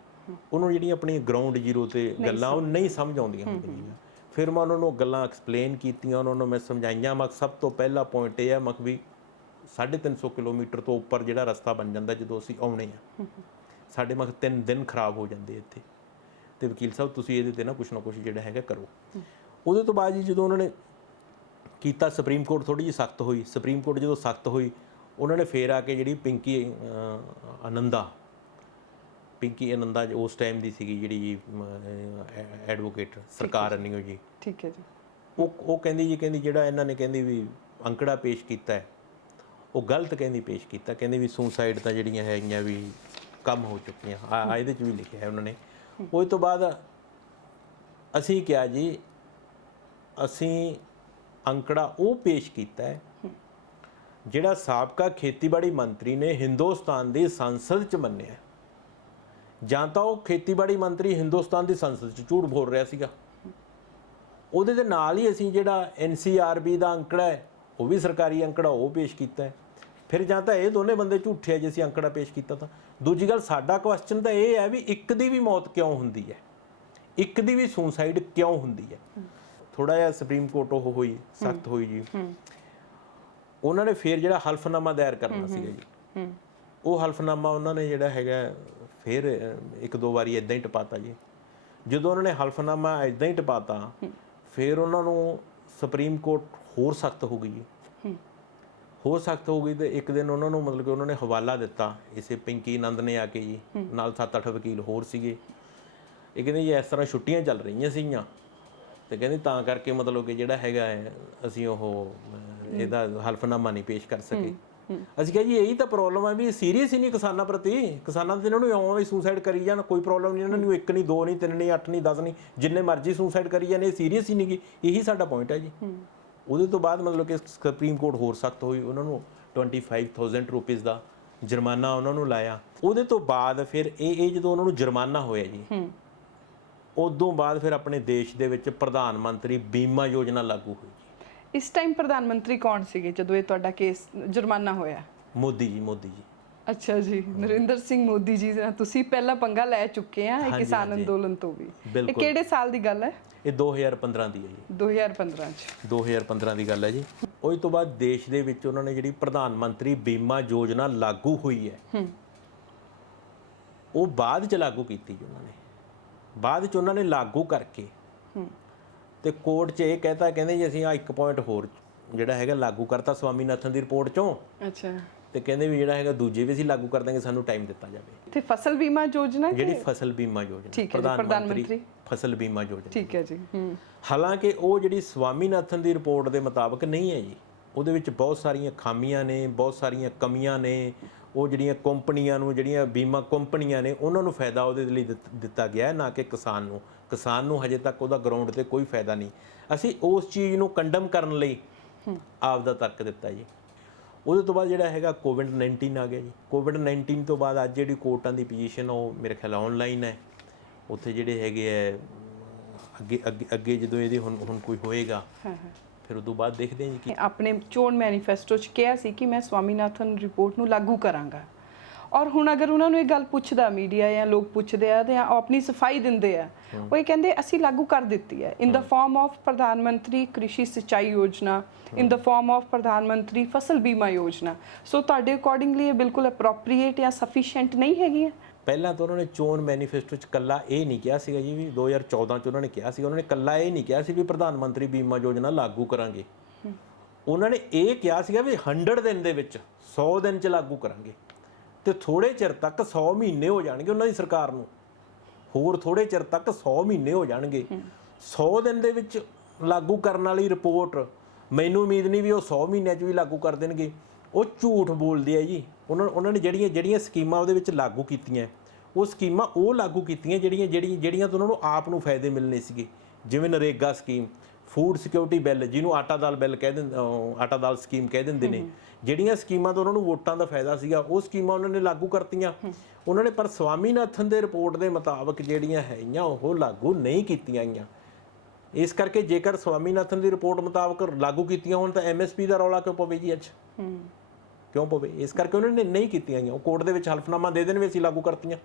ਉਹਨੂੰ ਜਿਹੜੀਆਂ ਆਪਣੀ ਗਰਾਊਂਡ ਜ਼ੀਰੋ ਤੇ ਗੱਲਾਂ ਉਹ ਨਹੀਂ ਸਮਝ ਆਉਂਦੀਆਂ ਹੁੰਦੀਆਂ। ਫਿਰ ਮੈਂ ਉਹਨਾਂ ਨੂੰ ਗੱਲਾਂ ਐਕਸਪਲੇਨ ਕੀਤੀਆਂ, ਉਹਨਾਂ ਨੂੰ ਮੈਂ ਸਮਝਾਈਆਂ। ਮੈਂ ਸਭ ਤੋਂ ਪਹਿਲਾ ਪੁਆਇੰਟ ਇਹ ਹੈ ਮੈਂ ਵੀ 350 ਕਿਲੋਮੀਟਰ ਤੋਂ ਉੱਪਰ ਜਿਹੜਾ ਰਸਤਾ ਬਣ ਜਾਂਦਾ ਜਦੋਂ ਅਸੀਂ ਆਉਣੇ ਆ, ਸਾਡੇ 3 ਦਿਨ ਖਰਾਬ ਹੋ ਜਾਂਦੇ ਇੱਥੇ, ਤੇ ਵਕੀਲ ਸਾਹਿਬ ਤੁਸੀਂ ਇਹਦੇ ਤੇ ਨਾ ਕੁਛ ਜਿਹੜਾ ਹੈਗਾ ਕਰੋ। ਉਹਦੇ ਤੋਂ ਬਾਅਦ ਜੀ ਜਦੋਂ ਉਹਨਾਂ ਨੇ ਕੀਤਾ, ਸੁਪਰੀਮ ਕੋਰਟ ਥੋੜ੍ਹੀ ਜਿਹੀ ਸਖਤ ਹੋਈ। ਸੁਪਰੀਮ ਕੋਰਟ ਜਦੋਂ ਸਖਤ ਹੋਈ, ਉਹਨਾਂ ਨੇ ਫੇਰ ਆ ਕੇ ਜਿਹੜੀ ਪਿੰਕੀ ਆਨੰਦਾ ਪਿੰਕੀ ਆਨੰਦਾ ਉਸ ਟਾਈਮ ਦੀ ਸੀਗੀ ਜਿਹੜੀ ਐਡਵੋਕੇਟ ਸਰਕਾਰ ਰਨਿੰਗ ਜੀ, ਠੀਕ ਹੈ ਜੀ, ਉਹ ਕਹਿੰਦੀ ਜੀ, ਕਹਿੰਦੀ ਜਿਹੜਾ ਇਹਨਾਂ ਨੇ ਕਹਿੰਦੀ ਵੀ ਅੰਕੜਾ ਪੇਸ਼ ਕੀਤਾ ਹੈ ਉਹ ਗਲਤ ਕਹਿੰਦੀ ਪੇਸ਼ ਕੀਤਾ, ਕਹਿੰਦੀ ਵੀ ਸੁਸਾਈਡ ਤਾਂ ਜਿਹੜੀਆਂ ਹੈਗੀਆਂ ਵੀ ਕੰਮ ਹੋ ਚੁੱਕੀਆਂ ਆ, ਇਹਦੇ 'ਚ ਵੀ ਲਿਖਿਆ ਹੈ ਉਹਨਾਂ ਨੇ। ਉਸ ਤੋਂ ਬਾਅਦ ਅਸੀਂ ਕਿਹਾ ਜੀ ਅਸੀਂ ਅੰਕੜਾ ਉਹ ਪੇਸ਼ ਕੀਤਾ ਹੈ ਜਿਹੜਾ ਸਾਬਕਾ ਖੇਤੀਬਾੜੀ ਮੰਤਰੀ ਨੇ ਹਿੰਦੁਸਤਾਨ ਦੀ ਸੰਸਦ 'ਚ ਮੰਨਿਆ। ਜਾਂ ਤਾਂ ਉਹ ਖੇਤੀਬਾੜੀ ਮੰਤਰੀ ਹਿੰਦੁਸਤਾਨ ਦੀ ਸੰਸਦ 'ਚ ਝੂਠ ਬੋਲ ਰਿਹਾ ਸੀਗਾ, ਉਹਦੇ ਦੇ ਨਾਲ ਹੀ ਅਸੀਂ ਜਿਹੜਾ NCRB ਦਾ ਅੰਕੜਾ ਹੈ ਉਹ ਵੀ ਸਰਕਾਰੀ ਅੰਕੜਾ ਉਹ ਪੇਸ਼ ਕੀਤਾ ਹੈ। ਫਿਰ ਜਾਂ ਤਾਂ ਇਹ ਦੋਨੇ ਬੰਦੇ ਝੂਠੇ ਆ ਜੇ ਅਸੀਂ ਅੰਕੜਾ ਪੇਸ਼ ਕੀਤਾ ਤਾਂ। ਦੂਜੀ ਗੱਲ ਸਾਡਾ ਕੁਐਸਚਨ ਤਾਂ ਇਹ ਹੈ ਵੀ ਇੱਕ ਦੀ ਵੀ ਮੌਤ ਕਿਉਂ ਹੁੰਦੀ ਹੈ, ਇੱਕ ਦੀ ਵੀ ਸੁਸਾਈਡ ਕਿਉਂ ਹੁੰਦੀ ਹੈ। ਥੋੜਾ ਜਿਹਾ ਸੁਪਰੀਮ ਕੋਰਟ ਉਹ ਹੋਈ ਸਖਤ ਹੋਈ ਜੀ, ਉਹਨਾਂ ਨੇ ਫਿਰ ਜਿਹੜਾ ਹਲਫਨਾਮਾ ਦਾਇਰ ਕਰਨਾ ਸੀਗਾ ਜੀ, ਉਹ ਹਲਫਨਾਮਾ ਉਹਨਾਂ ਨੇ ਜਿਹੜਾ ਹੈਗਾ ਫਿਰ ਇੱਕ ਦੋ ਵਾਰੀ ਇਦਾਂ ਹੀ ਟਪਾਤਾ ਜੀ। ਜਦੋਂ ਉਹਨਾਂ ਨੇ ਹਲਫਨਾਮਾ ਇਦਾਂ ਹੀ ਟਪਾਤਾ ਫਿਰ ਉਹਨਾਂ ਨੂੰ ਸੁਪਰੀਮ ਕੋਰਟ ਹੋਰ ਸਖਤ ਹੋ ਗਈ ਜੀ, ਹੋਰ ਸਖਤ ਹੋ ਗਈ ਤੇ ਇੱਕ ਦਿਨ ਉਹਨਾਂ ਨੂੰ ਮਤਲਬ ਕਿ ਉਹਨਾਂ ਨੇ ਹਵਾਲਾ ਦਿੱਤਾ ਇਸੇ ਪਿੰਕੀ ਆਨੰਦ ਨੇ ਆ ਕੇ ਜੀ, ਨਾਲ 7-8 ਵਕੀਲ ਹੋਰ ਸੀਗੇ। ਇਹ ਕਹਿੰਦੇ ਜੀ ਇਸ ਤਰ੍ਹਾਂ ਛੁੱਟੀਆਂ ਚੱਲ ਰਹੀਆਂ ਸੀਗੀਆਂ ਤੇ ਕਹਿੰਦੇ ਤਾਂ ਕਰਕੇ ਮਤਲਬ ਕਿ ਜਿਹੜਾ ਹੈਗਾ ਹੈ ਅਸੀਂ ਉਹ ਇਹਦਾ ਹਲਫਨਾਮਾ ਨਹੀਂ ਪੇਸ਼ ਕਰ ਸਕੇ। ਅਸੀਂ ਕਿਹਾ ਜੀ ਇਹੀ ਤਾਂ ਪ੍ਰੋਬਲਮ ਹੈ ਵੀ ਸੀਰੀਅਸ ਹੀ ਨਹੀਂ ਕਿਸਾਨਾਂ ਪ੍ਰਤੀ, ਕਿਸਾਨਾਂ ਦੇ ਇਹਨਾਂ ਨੂੰ ਇਉਂ ਵੀ ਸੁਸਾਈਡ ਕਰੀ ਜਾਣ, ਕੋਈ ਪ੍ਰੋਬਲਮ ਨਹੀਂ ਇਹਨਾਂ ਨੂੰ, 1 ਨਹੀਂ 2 ਨਹੀਂ 3 ਨਹੀਂ 8 ਨਹੀਂ 10 ਨਹੀਂ ਜਿੰਨੇ ਮਰਜ਼ੀ ਸੁਸਾਈਡ ਕਰੀ ਜਾਣ, ਇਹ ਸੀਰੀਅਸ ਹੀ ਨਹੀਂ ਗੀ। ਇਹੀ ਸਾਡਾ ਪੁਆਇੰਟ ਹੈ ਜੀ। ਉਹਦੇ ਤੋਂ ਬਾਅਦ ਮਤਲਬ ਕਿ ਸੁਪਰੀਮ ਕੋਰਟ ਹੋਰ ਸਖਤ ਹੋਈ, ਉਹਨਾਂ ਨੂੰ 25,000 ਰੁਪਏ ਦਾ ਜੁਰਮਾਨਾ ਉਹਨਾਂ ਨੂੰ ਲਾਇਆ। ਉਹਦੇ ਤੋਂ ਬਾਅਦ ਫਿਰ ਇਹ ਜਦੋਂ ਉਹਨਾਂ ਨੂੰ ਜੁਰਮਾਨਾ ਹੋਇਆ ਜੀ, ਉਦੋਂ ਬਾਅਦ ਫਿਰ ਆਪਣੇ ਦੇਸ਼ ਦੇ ਵਿੱਚ ਪ੍ਰਧਾਨ ਮੰਤਰੀ ਬੀਮਾ ਯੋਜਨਾ ਲਾਗੂ ਹੋਈ ਜੀ। ਇਸ ਟਾਈਮ ਪ੍ਰਧਾਨ ਮੰਤਰੀ ਕੌਣ ਸੀਗੇ ਜਦੋਂ ਇਹ ਤੁਹਾਡਾ ਕੇਸ ਜੁਰਮਾਨਾ ਹੋਇਆ? ਮੋਦੀ ਜੀ, ਮੋਦੀ ਜੀ। ਅੱਛਾ ਜੀ, ਨਰਿੰਦਰ ਸਿੰਘ ਮੋਦੀ ਜੀ ਨਾਲ ਤੁਸੀਂ ਪਹਿਲਾਂ ਪੰਗਾ ਲੈ ਚੁੱਕੇ ਆ ਇਹ ਕਿਸਾਨ ਅੰਦੋਲਨ ਤੋਂ ਵੀ। ਇਹ ਕਿਹੜੇ ਸਾਲ ਦੀ ਗੱਲ ਹੈ? ਇਹ 2015 ਦੀ ਹੈ ਜੀ। 2015 ਚ 2015 ਦੀ ਗੱਲ ਹੈ ਜੀ। ਉਸ ਤੋਂ ਬਾਅਦ ਦੇਸ਼ ਦੇ ਵਿੱਚ ਉਹਨਾਂ ਨੇ ਜਿਹੜੀ ਪ੍ਰਧਾਨ ਮੰਤਰੀ ਬੀਮਾ ਯੋਜਨਾ ਲਾਗੂ ਹੋਈ ਹੈ ਉਹ ਬਾਅਦ ਚ ਲਾਗੂ ਕੀਤੀ ਜੀ ਉਹਨਾਂ ਨੇ। ਬਾਅਦ ਚ ਉਹਨਾਂ ਨੇ ਲਾਗੂ ਕਰਕੇ ਤੇ ਕੋਰਟ 'ਚ ਇਹ ਕਹਿਤਾ, ਕਹਿੰਦੇ ਜੀ ਅਸੀਂ ਆ ਇੱਕ ਪੁਆਇੰਟ ਹੋਰ ਜਿਹੜਾ ਹੈਗਾ ਲਾਗੂ ਕਰਤਾ ਸਵਾਮੀਨਾਥਨ ਦੀ ਰਿਪੋਰਟ 'ਚੋਂ। ਅੱਛਾ। ਤੇ ਕਹਿੰਦੇ ਵੀ ਜਿਹੜਾ ਹੈਗਾ ਦੂਜੇ ਵੀ ਅਸੀਂ ਲਾਗੂ ਕਰ ਦਾਂਗੇ, ਸਾਨੂੰ ਟਾਈਮ ਦਿੱਤਾ ਜਾਵੇ। ਤੇ ਫਸਲ ਬੀਮਾ ਯੋਜਨਾ ਜਿਹੜੀ ਫਸਲ ਬੀਮਾ ਯੋਜਨਾ, ਪ੍ਰਧਾਨ ਮੰਤਰੀ ਫਸਲ ਬੀਮਾ ਯੋਜਨਾ, ਠੀਕ ਹੈ ਜੀ। ਹਾਲਾਂਕਿ ਉਹ ਜਿਹੜੀ ਸਵਾਮੀਨਾਥਨ ਦੀ ਰਿਪੋਰਟ ਦੇ ਮੁਤਾਬਕ ਨਹੀਂ ਹੈ ਜੀ। ਉਹਦੇ ਵਿੱਚ ਬਹੁਤ ਸਾਰੀਆਂ ਖਾਮੀਆਂ ਨੇ, ਬਹੁਤ ਸਾਰੀਆਂ ਕਮੀਆਂ ਨੇ। ਉਹ ਜਿਹੜੀਆਂ ਕੰਪਨੀਆਂ ਨੂੰ, ਜਿਹੜੀਆਂ ਬੀਮਾ ਕੰਪਨੀਆਂ ਨੇ, ਉਹਨਾਂ ਨੂੰ ਫਾਇਦਾ ਉਹਦੇ ਲਈ ਦਿੱਤਾ ਗਿਆ, ਨਾ ਕਿ ਕਿਸਾਨ ਨੂੰ। ਕਿਸਾਨ ਨੂੰ ਹਜੇ ਤੱਕ ਉਹਦਾ ਗਰਾਊਂਡ ਤੇ ਕੋਈ ਫਾਇਦਾ ਨਹੀਂ। ਅਸੀਂ ਉਸ ਚੀਜ਼ ਨੂੰ ਕੰਡਮ ਕਰਨ ਲਈ ਆਪ ਦਾ ਤਰਕ ਦਿੱਤਾ ਜੀ। ਉਹਦੇ ਤੋਂ ਬਾਅਦ ਜਿਹੜਾ ਹੈਗਾ ਕੋਵਿਡ-19 ਆ ਗਿਆ ਜੀ। ਕੋਵਿਡ-19 ਤੋਂ ਬਾਅਦ ਅੱਜ ਜਿਹੜੀ ਕੋਰਟਾਂ ਦੀ ਪੋਜੀਸ਼ਨ ਉਹ ਮੇਰੇ ਖਿਆਲ ਆਨਲਾਈਨ ਹੈ। ਉੱਥੇ ਜਿਹੜੇ ਹੈਗੇ ਹੈ ਅੱਗੇ ਜਦੋਂ ਇਹਦੇ ਹੁਣ ਕੋਈ ਹੋਏਗਾ ਫਿਰ ਉਦੋਂ ਬਾਅਦ ਦੇਖਦੇ ਹਾਂ ਜੀ ਕਿ ਆਪਣੇ ਚੋਣ ਮੈਨੀਫੈਸਟੋ 'ਚ ਕਿਹਾ ਸੀ ਕਿ ਮੈਂ ਸਵਾਮੀਨਾਥਨ ਰਿਪੋਰਟ ਨੂੰ ਲਾਗੂ ਕਰਾਂਗਾ। ਔਰ ਹੁਣ ਅਗਰ ਉਹਨਾਂ ਨੂੰ ਇਹ ਗੱਲ ਪੁੱਛਦਾ ਮੀਡੀਆ ਜਾਂ ਲੋਕ ਪੁੱਛਦੇ ਆ ਤੇ ਉਹ ਆਪਣੀ ਸਫਾਈ ਦਿੰਦੇ ਆ, ਉਹ ਇਹ ਕਹਿੰਦੇ ਅਸੀਂ ਲਾਗੂ ਕਰ ਦਿੱਤੀ ਹੈ ਇਨ ਦਾ ਫਾਰਮ ਆਫ ਪ੍ਰਧਾਨ ਮੰਤਰੀ ਕ੍ਰਿਸ਼ੀ ਸਿੰਚਾਈ ਯੋਜਨਾ, ਇਨ ਦਾ ਫਾਰਮ ਆਫ ਪ੍ਰਧਾਨ ਮੰਤਰੀ ਫਸਲ ਬੀਮਾ ਯੋਜਨਾ। ਸੋ ਤੁਹਾਡੇ ਅਕੋਰਡਿੰਗਲੀ ਇਹ ਬਿਲਕੁਲ ਅਪਰੋਪਰੀਏਟ ਜਾਂ ਸਫੀਸ਼ੀਐਂਟ ਨਹੀਂ ਹੈਗੀ ਹੈ? ਪਹਿਲਾਂ ਤਾਂ ਉਹਨਾਂ ਨੇ ਚੋਣ ਮੈਨੀਫੈਸਟੋ 'ਚ ਕੱਲਾ ਇਹ ਨਹੀਂ ਕਿਹਾ ਸੀਗਾ ਜੀ ਵੀ 2014 'ਚ ਉਹਨਾਂ ਨੇ ਕਿਹਾ ਸੀਗਾ, ਉਹਨਾਂ ਨੇ ਕੱਲਾ ਇਹ ਨਹੀਂ ਕਿਹਾ ਸੀ ਵੀ ਪ੍ਰਧਾਨ ਮੰਤਰੀ ਬੀਮਾ ਯੋਜਨਾ ਲਾਗੂ ਕਰਾਂਗੇ। ਉਹਨਾਂ ਨੇ ਇਹ ਕਿਹਾ ਸੀਗਾ ਵੀ 100 ਦਿਨ ਦੇ ਵਿੱਚ 100 ਦਿਨ 'ਚ ਲਾਗੂ ਕਰਾਂਗੇ। ਤੇ ਥੋੜੇ ਚਿਰ ਤੱਕ 100 ਮਹੀਨੇ ਹੋ ਜਾਣਗੇ ਉਹਨਾਂ ਦੀ ਸਰਕਾਰ ਨੂੰ, ਹੋਰ ਥੋੜੇ ਚਿਰ ਤੱਕ 100 ਮਹੀਨੇ ਹੋ ਜਾਣਗੇ। 100 ਦਿਨ ਦੇ ਵਿੱਚ ਲਾਗੂ ਕਰਨ ਵਾਲੀ ਰਿਪੋਰਟ ਮੈਨੂੰ ਉਮੀਦ ਨਹੀਂ ਵੀ ਉਹ 100 ਮਹੀਨਿਆਂ 'ਚ ਵੀ ਲਾਗੂ ਕਰ ਦੇਣਗੇ। ਉਹ ਝੂਠ ਬੋਲਦੇ ਆ ਜੀ। ਉਹਨਾਂ ਨੇ ਜਿਹੜੀਆਂ ਸਕੀਮਾਂ ਉਹਦੇ ਵਿੱਚ ਲਾਗੂ ਕੀਤੀਆਂ, ਉਹ ਸਕੀਮਾਂ ਉਹ ਲਾਗੂ ਕੀਤੀਆਂ ਜਿਹੜੀਆਂ ਤੋਂ ਉਹਨਾਂ ਨੂੰ ਆਪ ਨੂੰ ਫਾਇਦੇ ਮਿਲਣੇ ਸੀਗੇ। ਜਿਵੇਂ NREGA scheme, food security bill ਜਿਹਨੂੰ ਆਟਾ ਦਾਲ ਬਿੱਲ ਕਹਿ ਦਿੰਦੇ, ਆਟਾ ਦਾਲ ਸਕੀਮ ਕਹਿ ਦਿੰਦੇ ਨੇ। ਜਿਹੜੀਆਂ ਸਕੀਮਾਂ ਤੋਂ ਉਹਨਾਂ ਨੂੰ ਵੋਟਾਂ ਦਾ ਫਾਇਦਾ ਸੀਗਾ ਉਹ ਸਕੀਮਾਂ ਉਹਨਾਂ ਨੇ ਲਾਗੂ ਕਰਤੀਆਂ ਉਹਨਾਂ ਨੇ। ਪਰ ਸਵਾਮੀਨਾਥਨ ਦੇ ਰਿਪੋਰਟ ਦੇ ਮੁਤਾਬਕ ਜਿਹੜੀਆਂ ਹੈਗੀਆਂ ਉਹ ਲਾਗੂ ਨਹੀਂ ਕੀਤੀਆਂ ਗਈਆਂ। ਇਸ ਕਰਕੇ ਜੇਕਰ ਸਵਾਮੀਨਾਥਨ ਦੀ ਰਿਪੋਰਟ ਮੁਤਾਬਕ ਲਾਗੂ ਕੀਤੀਆਂ ਹੋਣ ਤਾਂ MSP ਦਾ ਰੌਲਾ ਕਿਉਂ ਪਵੇ ਜੀ? ਅੱਜ ਕਿਉਂ ਪਵੇ? ਇਸ ਕਰਕੇ ਉਹਨਾਂ ਨੇ ਨਹੀਂ ਕੀਤੀਆਂ ਗਈਆਂ। ਉਹ ਕੋਰਟ ਦੇ ਵਿੱਚ ਹਲਫਨਾਮਾ ਦੇ ਦੇਣ ਵੀ ਅਸੀਂ ਲਾਗੂ ਕਰਤੀਆਂ।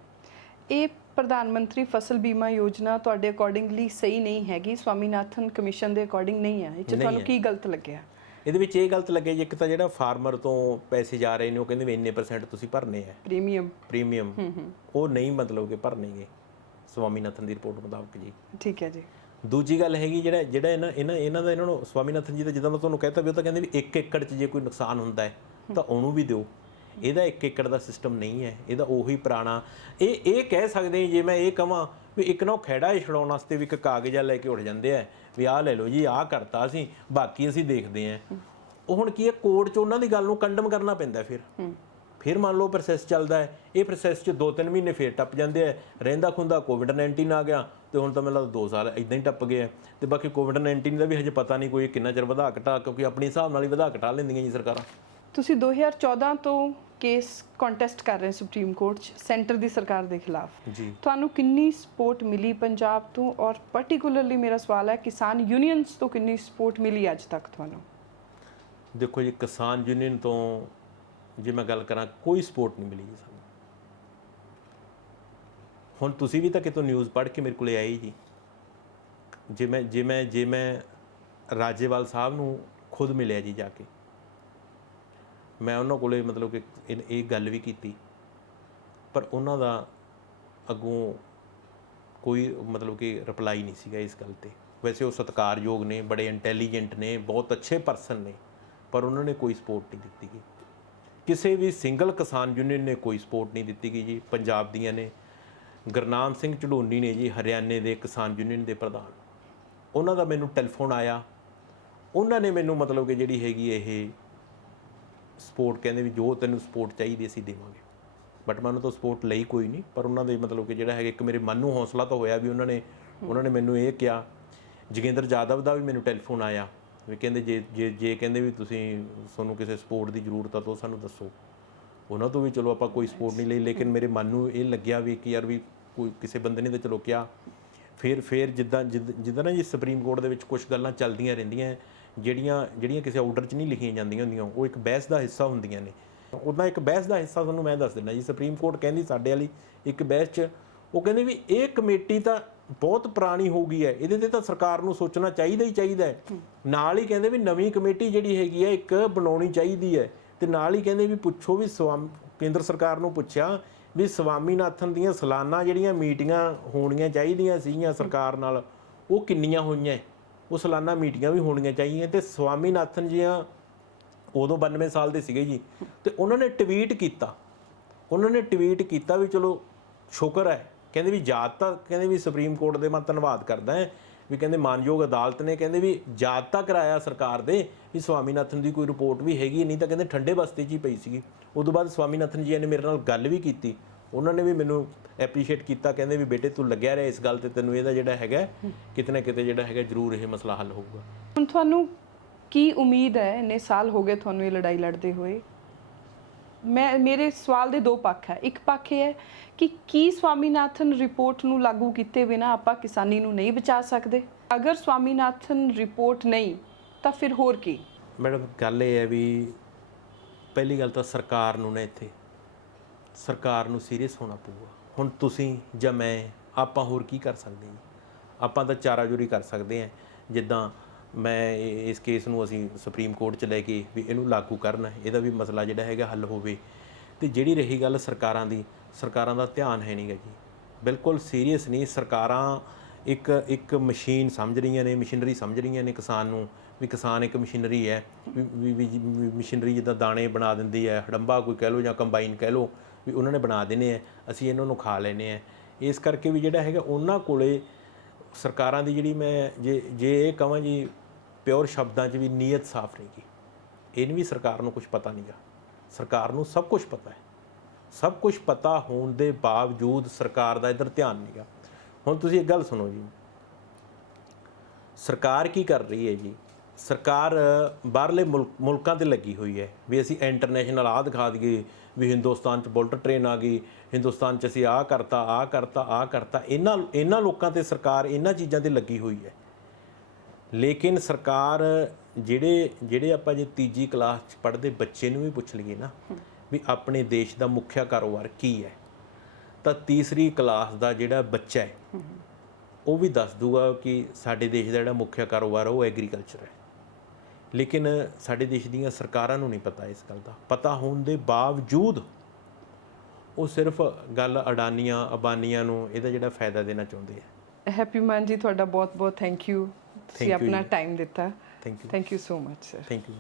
ਇਹ ਪ੍ਰਧਾਨ ਮੰਤਰੀ ਫਸਲ ਬੀਮਾ ਯੋਜਨਾ ਤੁਹਾਡੇ ਅਕੋਰਡਿੰਗਲੀ ਸਹੀ ਨਹੀਂ ਹੈਗੀ, ਸਵਾਮੀਨਾਥਨ ਕਮਿਸ਼ਨ ਦੇ ਅਕੋਰਡਿੰਗ ਨਹੀਂ ਹੈ। ਇਹ 'ਚ ਤੁਹਾਨੂੰ ਕੀ ਗਲਤ ਲੱਗਿਆ? ਇਹਦੇ ਵਿੱਚ ਇਹ ਗਲਤ ਲੱਗਿਆ ਜੀ, ਇੱਕ ਤਾਂ ਜਿਹੜਾ ਫਾਰਮਰ ਤੋਂ ਪੈਸੇ ਜਾ ਰਹੇ ਨੇ ਉਹ ਕਹਿੰਦੇ ਵੀ ਇੰਨੇ % ਤੁਸੀਂ ਭਰਨੇ ਆ ਪ੍ਰੀਮੀਅਮ, ਉਹ ਨਹੀਂ ਮਤਲਬ ਕਿ ਭਰਨੇਗੇ ਸਵਾਮੀਨਾਥਨ ਦੀ ਰਿਪੋਰਟ ਮੁਤਾਬਕ ਜੀ। ਠੀਕ ਹੈ ਜੀ। ਦੂਜੀ ਗੱਲ ਹੈਗੀ ਜਿਹੜਾ ਇਹਨਾਂ ਨੂੰ ਸਵਾਮੀਨਾਥਨ ਜੀ ਦਾ ਜਿੱਦਾਂ ਮੈਂ ਤੁਹਾਨੂੰ ਕਹਿਤਾ ਵੀ ਉਹ ਤਾਂ ਕਹਿੰਦੇ ਵੀ 1 ਏਕੜ 'ਚ ਜੇ ਕੋਈ ਨੁਕਸਾਨ ਹੁੰਦਾ ਹੈ ਤਾਂ ਉਹਨੂੰ ਵੀ ਦਿਓ। ਇਹਦਾ 1 ਏਕੜ ਦਾ ਸਿਸਟਮ ਨਹੀਂ ਹੈ, ਇਹਦਾ ਉਹੀ ਪੁਰਾਣਾ ਇਹ ਕਹਿ ਸਕਦੇ ਜੇ ਮੈਂ ਇਹ ਕਹਾਂ ਵੀ ਇੱਕ ਨਾ ਖਹਿੜਾ ਛਡਾਉਣ ਵਾਸਤੇ ਵੀ ਇੱਕ ਕਾਗਜ਼ਾ ਲੈ ਕੇ ਉੱਠ ਜਾਂਦੇ ਆ ਵੀ ਆਹ ਲੈ ਲਓ ਜੀ, ਆਹ ਕਰਤਾ ਅਸੀਂ, ਬਾਕੀ ਅਸੀਂ ਦੇਖਦੇ ਹਾਂ। ਉਹ ਹੁਣ ਕੀ ਹੈ, ਕੋਰਟ 'ਚ ਉਹਨਾਂ ਦੀ ਗੱਲ ਨੂੰ ਕੰਡਮ ਕਰਨਾ ਪੈਂਦਾ। ਫਿਰ ਮੰਨ ਲਓ ਪ੍ਰੋਸੈਸ ਚੱਲਦਾ ਹੈ, ਇਹ ਪ੍ਰੋਸੈਸ 'ਚ 2-3 ਮਹੀਨੇ ਫਿਰ ਟੱਪ ਜਾਂਦੇ ਆ, ਰਹਿੰਦਾ ਖੁੰਦਾ ਕੋਵਿਡ-19 ਆ ਗਿਆ ਤੇ ਹੁਣ ਤਾਂ ਮੈਨੂੰ ਲੱਗਦਾ 2 ਸਾਲ ਇਦਾਂ ਹੀ ਟੱਪ ਗਏ ਆ। ਤੇ ਬਾਕੀ ਕੋਵਿਡ-19 ਦਾ ਵੀ ਹਜੇ ਪਤਾ ਨਹੀਂ ਕੋਈ ਕਿੰਨਾ ਚਿਰ ਵਧਾ ਘਟਾ, ਕਿਉਂਕਿ ਆਪਣੇ ਹਿਸਾਬ ਨਾਲ ਹੀ ਵਧਾ ਘਟਾ ਲੈਂਦੀਆਂ ਜੀ ਸਰਕਾਰਾਂ। ਤੁਸੀਂ 2014 ਤੋਂ ਕੇਸ ਕੰਟੈਸਟ ਕਰ ਰਹੇ ਸੁਪਰੀਮ ਕੋਰਟ 'ਚ ਸੈਂਟਰ ਦੀ ਸਰਕਾਰ ਦੇ ਖਿਲਾਫ ਜੀ। ਤੁਹਾਨੂੰ ਕਿੰਨੀ ਸਪੋਰਟ ਮਿਲੀ ਪੰਜਾਬ ਤੋਂ, ਔਰ ਪਾਰਟਿਕੂਲਰਲੀ ਮੇਰਾ ਸਵਾਲ ਹੈ ਕਿਸਾਨ ਯੂਨੀਅਨਸ ਤੋਂ ਕਿੰਨੀ ਸਪੋਰਟ ਮਿਲੀ ਅੱਜ ਤੱਕ ਤੁਹਾਨੂੰ? ਦੇਖੋ ਜੀ, ਕਿਸਾਨ ਯੂਨੀਅਨ ਤੋਂ ਜੇ ਮੈਂ ਗੱਲ ਕਰਾਂ ਕੋਈ ਸਪੋਰਟ ਨਹੀਂ ਮਿਲੀ ਜੀ ਸਾਨੂੰ। ਹੁਣ ਤੁਸੀਂ ਵੀ ਤਾਂ ਕਿਤੋਂ ਨਿਊਜ਼ ਪੜ੍ਹ ਕੇ ਮੇਰੇ ਕੋਲੇ ਆਏ ਜੀ। ਜੇ ਮੈਂ ਰਾਜੇਵਾਲ ਸਾਹਿਬ ਨੂੰ ਖੁਦ ਮਿਲਿਆ ਜੀ ਜਾ ਕੇ, ਮੈਂ ਉਹਨਾਂ ਕੋਲੇ ਮਤਲਬ ਕਿ ਇਹ ਗੱਲ ਵੀ ਕੀਤੀ, ਪਰ ਉਹਨਾਂ ਦਾ ਅੱਗੋਂ ਕੋਈ ਮਤਲਬ ਕਿ ਰਿਪਲਾਈ ਨਹੀਂ ਸੀਗਾ ਇਸ ਗੱਲ ਤੇ। ਵੈਸੇ ਉਹ ਸਤਿਕਾਰਯੋਗ ਨੇ, ਬੜੇ ਇੰਟੈਲੀਜੈਂਟ ਨੇ, ਬਹੁਤ ਅੱਛੇ ਪਰਸਨ ਨੇ, ਪਰ ਉਹਨਾਂ ਨੇ ਕੋਈ ਸਪੋਰਟ ਨਹੀਂ ਦਿੱਤੀ ਗਈ। ਕਿਸੇ ਵੀ ਸਿੰਗਲ ਕਿਸਾਨ ਯੂਨੀਅਨ ਨੇ ਕੋਈ ਸਪੋਰਟ ਨਹੀਂ ਦਿੱਤੀ ਗਈ ਜੀ। ਪੰਜਾਬ ਦੀਆਂ ਨੇ ਗੁਰਨਾਮ ਸਿੰਘ ਝੜੂਨੀ ਨੇ ਜੀ, ਹਰਿਆਣੇ ਦੇ ਕਿਸਾਨ ਯੂਨੀਅਨ ਦੇ ਪ੍ਰਧਾਨ, ਉਹਨਾਂ ਦਾ ਮੈਨੂੰ ਟੈਲੀਫੋਨ ਆਇਆ। ਉਹਨਾਂ ਨੇ ਮੈਨੂੰ ਮਤਲਬ ਕਿ ਜਿਹੜੀ ਹੈਗੀ ਇਹ ਸਪੋਰਟ, ਕਹਿੰਦੇ ਵੀ ਜੋ ਤੈਨੂੰ ਸਪੋਰਟ ਚਾਹੀਦੀ ਅਸੀਂ ਦੇਵਾਂਗੇ। ਬਟ ਮੈਂ ਉਹਨਾਂ ਤੋਂ ਸਪੋਰਟ ਲਈ ਕੋਈ ਨਹੀਂ, ਪਰ ਉਹਨਾਂ ਦੇ ਮਤਲਬ ਕਿ ਜਿਹੜਾ ਹੈਗਾ ਇੱਕ ਮੇਰੇ ਮਨ ਨੂੰ ਹੌਸਲਾ ਤਾਂ ਹੋਇਆ ਵੀ ਉਹਨਾਂ ਨੇ ਮੈਨੂੰ ਇਹ ਕਿਹਾ। ਜੋਗਿੰਦਰ ਜਾਦਵ ਦਾ ਵੀ ਮੈਨੂੰ ਟੈਲੀਫੋਨ ਆਇਆ ਵੀ ਕਹਿੰਦੇ ਜੇ ਕਹਿੰਦੇ ਵੀ ਤੁਹਾਨੂੰ ਕਿਸੇ ਸਪੋਰਟ ਦੀ ਜ਼ਰੂਰਤ ਆ ਤਾਂ ਸਾਨੂੰ ਦੱਸੋ। ਉਹਨਾਂ ਤੋਂ ਵੀ ਚਲੋ ਆਪਾਂ ਕੋਈ ਸਪੋਰਟ ਨਹੀਂ ਲਈ, ਲੇਕਿਨ ਮੇਰੇ ਮਨ ਨੂੰ ਇਹ ਲੱਗਿਆ ਵੀ ਕਿ ਯਾਰ ਵੀ ਕੋਈ ਕਿਸੇ ਬੰਦੇ ਨੇ ਤਾਂ ਚਲੋ ਕਿਹਾ। ਫਿਰ ਜਿੱਦਾਂ ਨਾ ਜੀ ਸੁਪਰੀਮ ਕੋਰਟ ਦੇ ਵਿੱਚ ਕੁਝ ਗੱਲਾਂ ਚੱਲਦੀਆਂ ਰਹਿੰਦੀਆਂ ਜਿਹੜੀਆਂ ਕਿਸੇ ਆਰਡਰ 'ਚ ਨਹੀਂ ਲਿਖੀਆਂ ਜਾਂਦੀਆਂ ਹੁੰਦੀਆਂ, ਉਹ ਇੱਕ ਬਹਿਸ ਦਾ ਹਿੱਸਾ ਹੁੰਦੀਆਂ ਨੇ। ਉੱਦਾਂ ਇੱਕ ਬਹਿਸ ਦਾ ਹਿੱਸਾ ਤੁਹਾਨੂੰ ਮੈਂ ਦੱਸ ਦਿੰਦਾ ਜੀ। ਸੁਪਰੀਮ ਕੋਰਟ ਕਹਿੰਦੀ ਸਾਡੇ ਵਾਲੀ ਇੱਕ ਬਹਿਸ 'ਚ, ਉਹ ਕਹਿੰਦੇ ਵੀ ਇਹ ਕਮੇਟੀ ਤਾਂ ਬਹੁਤ ਪੁਰਾਣੀ ਹੋ ਗਈ ਹੈ, ਇਹਦੇ ਤੇ ਤਾਂ ਸਰਕਾਰ ਨੂੰ ਸੋਚਣਾ ਚਾਹੀਦਾ ਹੀ ਚਾਹੀਦਾ ਹੈ। ਨਾਲ ਹੀ ਕਹਿੰਦੇ ਵੀ ਨਵੀਂ ਕਮੇਟੀ ਜਿਹੜੀ ਹੈਗੀ ਹੈ ਇੱਕ ਬਣਾਉਣੀ ਚਾਹੀਦੀ ਹੈ। ਤੇ ਨਾਲ ਹੀ ਕਹਿੰਦੇ ਵੀ ਪੁੱਛੋ ਵੀ ਕੇਂਦਰ ਸਰਕਾਰ ਨੂੰ ਪੁੱਛਿਆ ਵੀ ਸਵਾਮੀਨਾਥਨ ਦੀਆਂ ਸਾਲਾਨਾ ਜਿਹੜੀਆਂ ਮੀਟਿੰਗਾਂ ਹੋਣੀਆਂ ਚਾਹੀਦੀਆਂ ਸੀਗੀਆਂ ਸਰਕਾਰ ਨਾਲ, ਉਹ ਕਿੰਨੀਆਂ ਹੋਈਆਂ? ਉਹ ਸਾਲਾਨਾ ਮੀਟਿੰਗਾਂ ਵੀ ਹੋਣੀਆਂ ਚਾਹੀਦੀਆਂ। ਤੇ ਸਵਾਮੀਨਾਥਨ ਜੀਆਂ ਉਦੋਂ 92 ਸਾਲ ਦੇ ਸੀਗੇ ਜੀ, ਤੇ ਉਹਨਾਂ ਨੇ ਟਵੀਟ ਕੀਤਾ ਵੀ ਚਲੋ ਸ਼ੁਕਰ ਹੈ, ਕਹਿੰਦੇ ਵੀ ਯਾਦ ਤਾਂ, ਕਹਿੰਦੇ ਵੀ ਸੁਪਰੀਮ ਕੋਰਟ ਦੇ ਮੈਂ ਧੰਨਵਾਦ ਕਰਦਾ ਹਾਂ ਵੀ ਕਹਿੰਦੇ ਮਾਨਯੋਗ ਅਦਾਲਤ ਨੇ ਕਹਿੰਦੇ ਵੀ ਯਾਦ ਤਾਂ ਕਰਾਇਆ ਸਰਕਾਰ ਦੇ ਵੀ ਸਵਾਮੀਨਾਥਨ ਦੀ ਕੋਈ ਰਿਪੋਰਟ ਵੀ ਹੈਗੀ, ਨਹੀਂ ਤਾਂ ਕਹਿੰਦੇ ਠੰਡੇ ਬਸਤੇ 'ਚ ਹੀ ਪਈ ਸੀਗੀ। ਉਦੋਂ ਬਾਅਦ ਸਵਾਮੀਨਾਥਨ ਜੀ ਨੇ ਮੇਰੇ ਨਾਲ ਗੱਲ ਵੀ ਕੀਤੀ, ਉਹਨਾਂ ਨੇ ਵੀ ਮੈਨੂੰ ਐਪਰੀਸ਼ੀਏਟ ਕੀਤਾ, ਕਹਿੰਦੇ ਵੀ ਬੇਟੇ ਤੂੰ ਲੱਗਿਆ ਰਿਹਾ ਇਸ ਗੱਲ ਤੇ, ਤੈਨੂੰ ਇਹਦਾ ਜਿਹੜਾ ਹੈਗਾ ਕਿਤੇ ਨਾ ਕਿਤੇ ਜਿਹੜਾ ਹੈਗਾ ਜ਼ਰੂਰ ਇਹ ਮਸਲਾ ਹੱਲ ਹੋਊਗਾ। ਹੁਣ ਤੁਹਾਨੂੰ ਕੀ ਉਮੀਦ ਹੈ? ਇੰਨੇ ਸਾਲ ਹੋ ਗਏ ਤੁਹਾਨੂੰ ਇਹ ਲੜਾਈ ਲੜਦੇ ਹੋਏ। ਮੇਰੇ ਸਵਾਲ ਦੇ 2 ਪੱਖ ਹੈ। ਇੱਕ ਪੱਖ ਇਹ ਹੈ ਕਿ ਕੀ ਸਵਾਮੀਨਾਥਨ ਰਿਪੋਰਟ ਨੂੰ ਲਾਗੂ ਕੀਤੇ ਬਿਨਾਂ ਆਪਾਂ ਕਿਸਾਨੀ ਨੂੰ ਨਹੀਂ ਬਚਾ ਸਕਦੇ? ਅਗਰ ਸਵਾਮੀਨਾਥਨ ਰਿਪੋਰਟ ਨਹੀਂ ਤਾਂ ਫਿਰ ਹੋਰ ਕੀ? ਮੈਡਮ ਗੱਲ ਇਹ ਹੈ ਵੀ ਪਹਿਲੀ ਗੱਲ ਤਾਂ ਸਰਕਾਰ ਨੂੰ ਨਾ, ਇੱਥੇ ਸਰਕਾਰ ਨੂੰ ਸੀਰੀਅਸ ਹੋਣਾ ਪਊਗਾ। ਹੁਣ ਤੁਸੀਂ ਜਾਂ ਮੈਂ, ਆਪਾਂ ਹੋਰ ਕੀ ਕਰ ਸਕਦੇ ਹਾਂ? ਆਪਾਂ ਤਾਂ ਚਾਰਾਜੋਰੀ ਕਰ ਸਕਦੇ ਹਾਂ। ਜਿੱਦਾਂ ਮੈਂ ਇਸ ਕੇਸ ਨੂੰ ਅਸੀਂ ਸੁਪਰੀਮ ਕੋਰਟ 'ਚ ਲੈ ਕੇ ਵੀ ਇਹਨੂੰ ਲਾਗੂ ਕਰਨ, ਇਹਦਾ ਵੀ ਮਸਲਾ ਜਿਹੜਾ ਹੈਗਾ ਹੱਲ ਹੋਵੇ। ਤੇ ਜਿਹੜੀ ਰਹੀ ਗੱਲ ਸਰਕਾਰਾਂ ਦੀ, ਸਰਕਾਰਾਂ ਦਾ ਧਿਆਨ ਹੈ ਨਹੀਂਗਾ ਜੀ, ਬਿਲਕੁਲ ਸੀਰੀਅਸ ਨਹੀਂ। ਸਰਕਾਰਾਂ ਇੱਕ ਮਸ਼ੀਨ ਸਮਝ ਰਹੀਆਂ ਨੇ, ਮਸ਼ੀਨਰੀ ਸਮਝ ਰਹੀਆਂ ਨੇ ਕਿਸਾਨ ਨੂੰ, ਵੀ ਕਿਸਾਨ ਇੱਕ ਮਸ਼ੀਨਰੀ ਹੈ, ਵੀ ਮਸ਼ੀਨਰੀ ਜਿੱਦਾਂ ਦਾਣੇ ਬਣਾ ਦਿੰਦੀ ਹੈ, ਹੜੰਬਾ ਕੋਈ ਕਹਿ ਲਓ ਜਾਂ ਕੰਬਾਈਨ ਕਹਿ ਲਓ, ਵੀ ਉਹਨਾਂ ਨੇ ਬਣਾ ਦੇਣੇ ਆ, ਅਸੀਂ ਇਹਨਾਂ ਨੂੰ ਖਾ ਲੈਂਦੇ ਹਾਂ। ਇਸ ਕਰਕੇ ਵੀ ਜਿਹੜਾ ਹੈਗਾ ਉਹਨਾਂ ਕੋਲੇ ਸਰਕਾਰਾਂ ਦੀ ਜਿਹੜੀ, ਮੈਂ ਜੇ ਇਹ ਕਹਾਂ ਜੀ ਪਿਓਰ ਸ਼ਬਦਾਂ 'ਚ ਵੀ ਨੀਅਤ ਸਾਫ਼ ਨਹੀਂ ਗੀ। ਇਹਨੂੰ ਵੀ ਸਰਕਾਰ ਨੂੰ ਕੁਝ ਪਤਾ ਨਹੀਂ ਗਾ। ਸਰਕਾਰ ਨੂੰ ਸਭ ਕੁਝ ਪਤਾ ਹੈ। ਸਭ ਕੁਝ ਪਤਾ ਹੋਣ ਦੇ ਬਾਵਜੂਦ ਸਰਕਾਰ ਦਾ ਇੱਧਰ ਧਿਆਨ ਨਹੀਂ ਗਾ। ਹੁਣ ਤੁਸੀਂ ਇੱਕ ਗੱਲ ਸੁਣੋ ਜੀ, ਸਰਕਾਰ ਕੀ ਕਰ ਰਹੀ ਹੈ ਜੀ? ਸਰਕਾਰ ਬਾਹਰਲੇ ਮੁਲਕਾਂ 'ਤੇ ਲੱਗੀ ਹੋਈ ਹੈ ਵੀ ਅਸੀਂ ਇੰਟਰਨੈਸ਼ਨਲ ਆਹ ਦਿਖਾ ਦਈਏ ਵੀ ਹਿੰਦੁਸਤਾਨ 'ਚ ਬੁਲਟ ਟ੍ਰੇਨ ਆ ਗਈ, ਹਿੰਦੁਸਤਾਨ 'ਚ ਅਸੀਂ ਆਹ ਕਰਤਾ। ਇਹਨਾਂ ਲੋਕਾਂ 'ਤੇ ਸਰਕਾਰ ਇਹਨਾਂ ਚੀਜ਼ਾਂ 'ਤੇ ਲੱਗੀ ਹੋਈ ਹੈ। ਲੇਕਿਨ ਸਰਕਾਰ ਜਿਹੜੇ ਆਪਾਂ ਜੇ ਤੀਜੀ ਕਲਾਸ 'ਚ ਪੜ੍ਹਦੇ ਬੱਚੇ ਨੂੰ ਵੀ ਪੁੱਛ ਲਈਏ ਨਾ ਵੀ ਆਪਣੇ ਦੇਸ਼ ਦਾ ਮੁੱਖ ਕਾਰੋਬਾਰ ਕੀ ਹੈ, ਤਾਂ ਤੀਸਰੀ ਕਲਾਸ ਦਾ ਜਿਹੜਾ ਬੱਚਾ ਹੈ ਉਹ ਵੀ ਦੱਸ ਦੂਗਾ ਕਿ ਸਾਡੇ ਦੇਸ਼ ਦਾ ਜਿਹੜਾ ਮੁੱਖ ਕਾਰੋਬਾਰ ਉਹ ਐਗਰੀਕਲਚਰ ਹੈ। ਲੇਕਿਨ ਸਾਡੇ ਦੇਸ਼ ਦੀਆਂ ਸਰਕਾਰਾਂ ਨੂੰ ਨਹੀਂ ਪਤਾ ਇਸ ਗੱਲ ਦਾ। ਪਤਾ ਹੋਣ ਦੇ ਬਾਵਜੂਦ ਉਹ ਸਿਰਫ ਗੱਲ ਅਡਾਨੀਆਂ ਅਬਾਨੀਆਂ ਨੂੰ ਇਹਦਾ ਜਿਹੜਾ ਫਾਇਦਾ ਦੇਣਾ ਚਾਹੁੰਦੇ ਆ। ਹੈਪੀ ਮਾਨ ਜੀ, ਤੁਹਾਡਾ ਬਹੁਤ ਬਹੁਤ ਥੈਂਕ ਯੂ, ਤੁਸੀਂ ਆਪਣਾ ਟਾਈਮ ਦਿੱਤਾ। Thank you so much sir. Thank you.